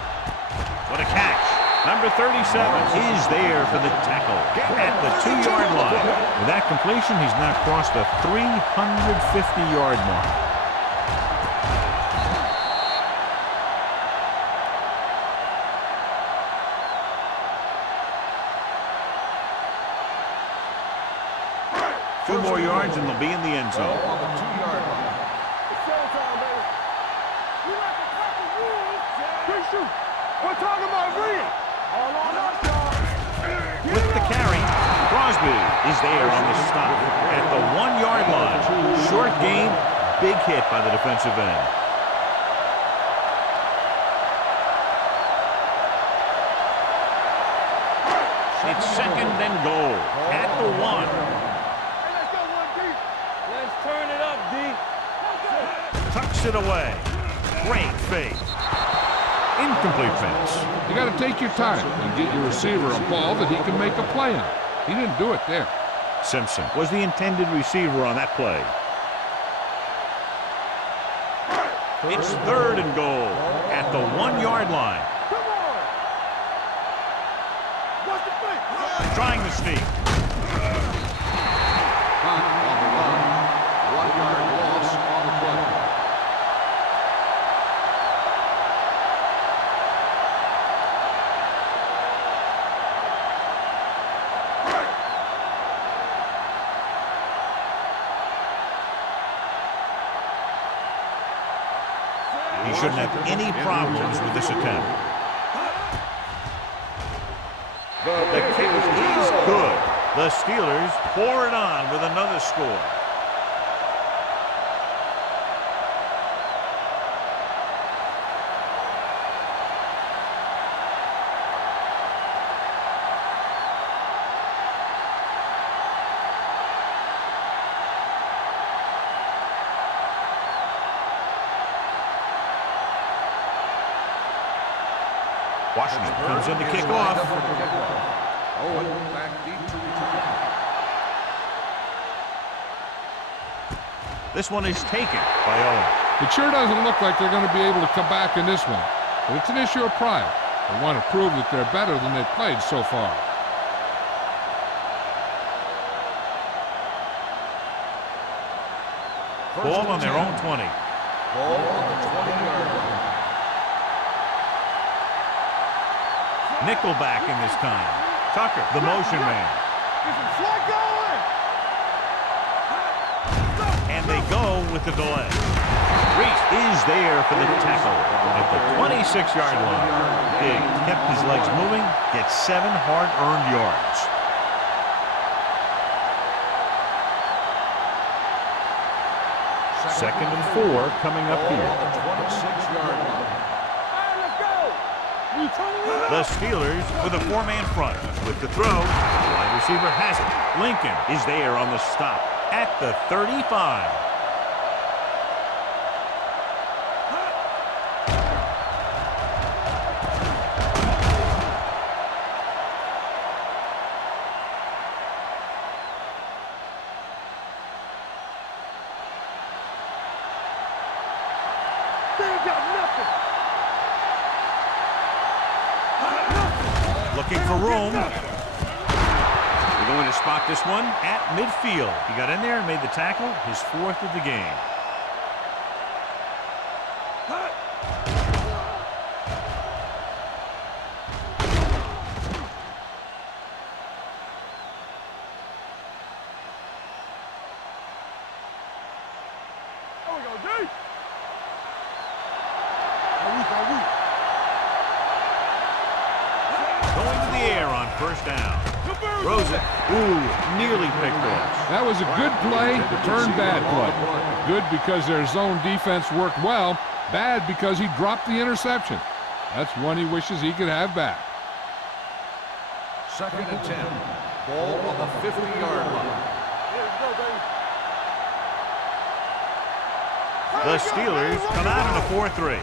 What a catch. Number 37 is there for the tackle at the 2-yard line. With that completion, he's now crossed the 350-yard mark. Two more yards and they'll be in the end zone. On the 2-yard line. We're talking about real. All on us, y'all. With the carry, Crosby is there on the stop at the 1-yard line. Short gain, big hit by the defensive end. It's second and goal at the 1. Hey, let's go, 1D. Let's turn it up, D. Tucks it away. Great fake. incomplete pass. You got to take your time and get your receiver a ball that he can make a play on. He didn't do it there. Simpson was the intended receiver on that play. It's 3rd and goal at the 1-yard line. Come on. What's the play? Trying to sneak. Punt on the run. 1-yard loss on the play. He shouldn't have any problems with this attempt. The kick is good. The Steelers pour it on with another score. Washington comes in to kick off. Owen back deep to return. This one is taken by Owen. It sure doesn't look like they're going to be able to come back in this one. But it's an issue of pride. They want to prove that they're better than they've played so far. Ball on their own 20. Ball on the 20-yard line. Nickelback in this time. Tucker, the motion man. And they go with the delay. Reese is there for the tackle at the 26-yard line. Big kept his legs moving, gets 7 hard-earned yards. Second and 4 coming up here. On the 26-yard line. The Steelers with a 4-man front. With the throw, wide receiver has it. Lincoln is there on the stop at the 35. Looking for room. They're going to spot this one at midfield. He got in there and made the tackle, his 4th of the game. Going to the air on 1st down. Throws it. Ooh, nearly picked off. That was a good play, turned bad play. Good because their zone defense worked well. Bad because he dropped the interception. That's one he wishes he could have back. 2nd and 10. Ball on the 50-yard line. The Steelers come out in a 4-3.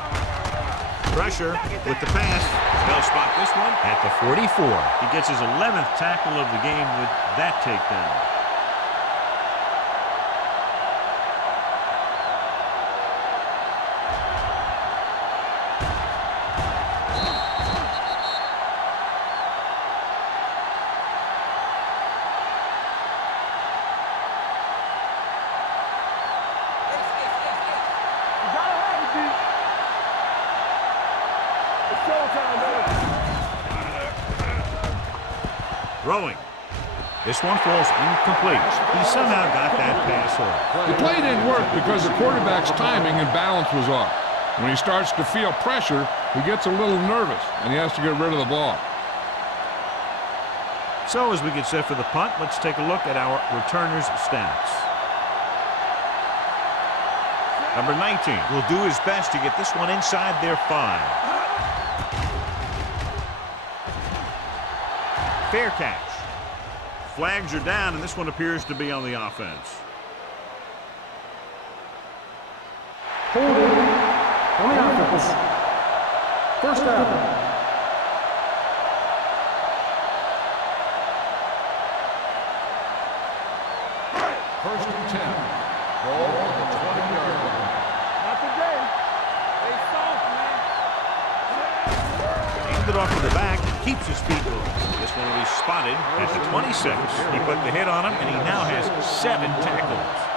Pressure with the pass. They'll spot this one at the 44. He gets his 11th tackle of the game with that takedown. Throwing. This one falls incomplete. He somehow got that pass off. The play didn't work because the quarterback's timing and balance was off. When he starts to feel pressure, he gets a little nervous, and he has to get rid of the ball. So as we get set for the punt, let's take a look at our returners' stats. Number 19 will do his best to get this one inside their 5. Fair catch. Flags are down, and this one appears to be on the offense. Holding on the offense. touchdown. First and 10. Ball on the 20-yard line. Not today. They soft, man. Hands it off to the back. Keeps his feet moving. This one will be spotted at the 26. He put the hit on him, and he now has 7 tackles.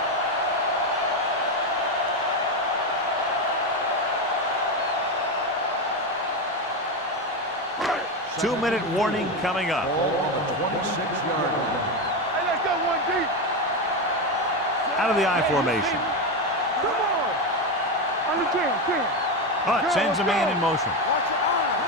Two-minute warning coming up. Ball on the 26-yard line. Hey, let's go one deep. Out of the I formation. Come on. On the 10. Hunt sends a man in motion. Watch your eyes.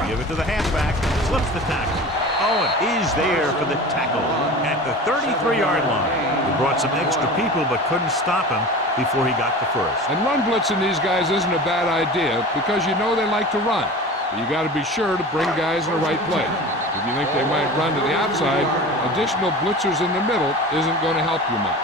They give it to the halfback. Slips the tackle. Owen is there for the tackle at the 33-yard line. He brought some extra people but couldn't stop him before he got the first. And run blitzing these guys isn't a bad idea because you know they like to run. But you got to be sure to bring guys in the right place. If you think they might run to the outside, additional blitzers in the middle isn't going to help you much.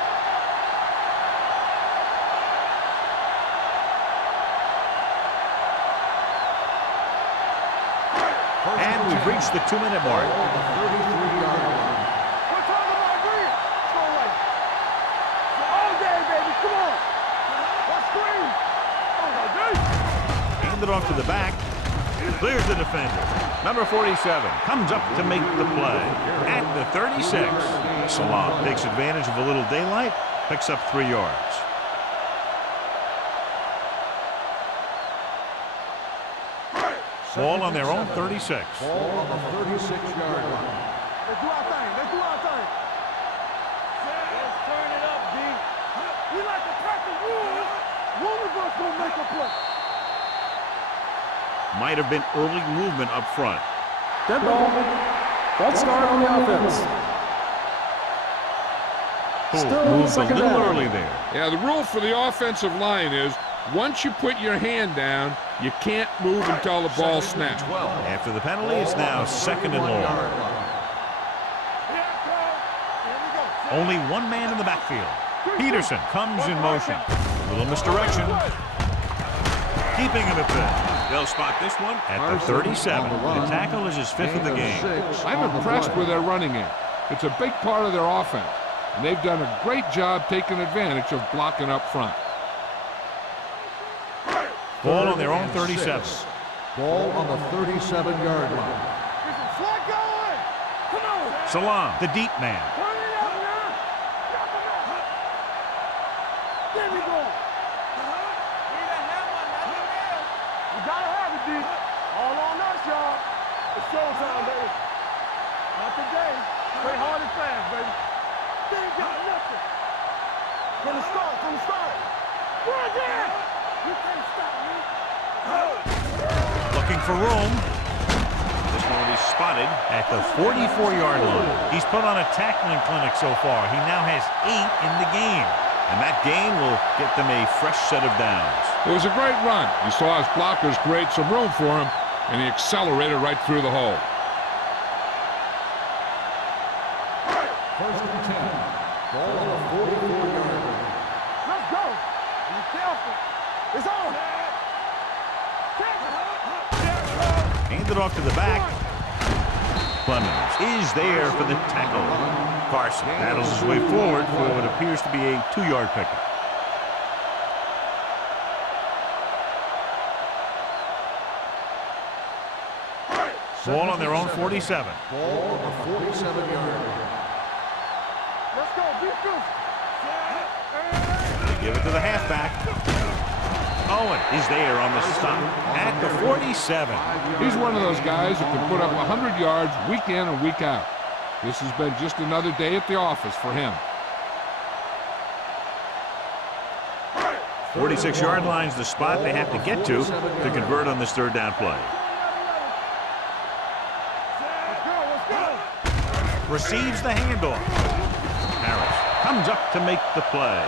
And we've reached the 2-minute mark. On the 33-yard line. We're talking about green. Go away. All day, baby. Come on. Watch green. Oh, my God. Hand it off to the back. Clears the defender. Number 47 comes up to make the play at the 36. Salam takes advantage of a little daylight, picks up 3 yards. Ball on their own 36. Ball on the 36-yard line. Let's do our thing. Let's turn it up, D. We like to pack the rules. One of us gonna make a play. Might have been early movement up front. Dead ball. False start on the offense. Still Moved a second little down. early there. Yeah, the rule for the offensive line is once you put your hand down, you can't move until the ball snaps. 12. After the penalty, it's now 2nd and long. Here we go. Only one man in the backfield. Peterson comes in motion. Little misdirection. Keeping him at bay. They'll spot this one at the 37. The tackle is his 5th of the game. I'm impressed with their running game. It's a big part of their offense, and they've done a great job taking advantage of blocking up front. Ball on their own 37. Ball on the 37-yard line. There's a flag going. Come on. Salam, the deep man. Turn it up now. Drop him out. There we go. We gotta have it, D. All on us, y'all. It's showtime, baby. Not today. Play hard and fast, baby. They ain't got nothing. From the start. Run again. You can't stop me. Looking for room. This one will be spotted at the 44-yard line. He's put on a tackling clinic so far. He now has 8 in the game. And that gain will get them a fresh set of downs. It was a great run. You saw his blockers create some room for him, and he accelerated right through the hole. First and 10. Ball on the 44-yard line. Let's go. Be careful. It's on. Hand it off to the back. Clemens is there for the tackle. Carson battles his way forward for what appears to be a 2-yard pickup. Ball on their own 47. Ball on the 47-yard line. Let's go. Defense. They give it to the halfback. Owen is there on the stop at the 47. He's one of those guys who can put up 100 yards week in and week out. This has been just another day at the office for him. 46-yard line's the spot they have to get to convert on this 3rd down play. Let's go. Receives the handoff. Harris comes up to make the play.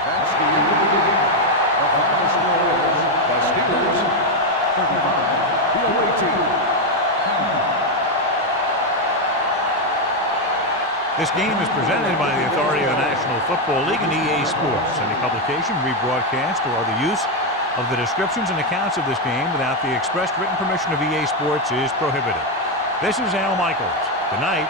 That's the end of the game. The final score is the Steelers 35, the away team This game is presented by the authority of the National Football League and EA Sports. Any publication, rebroadcast, or other use of the descriptions and accounts of this game without the expressed written permission of EA Sports is prohibited. This is Al Michaels. Good night.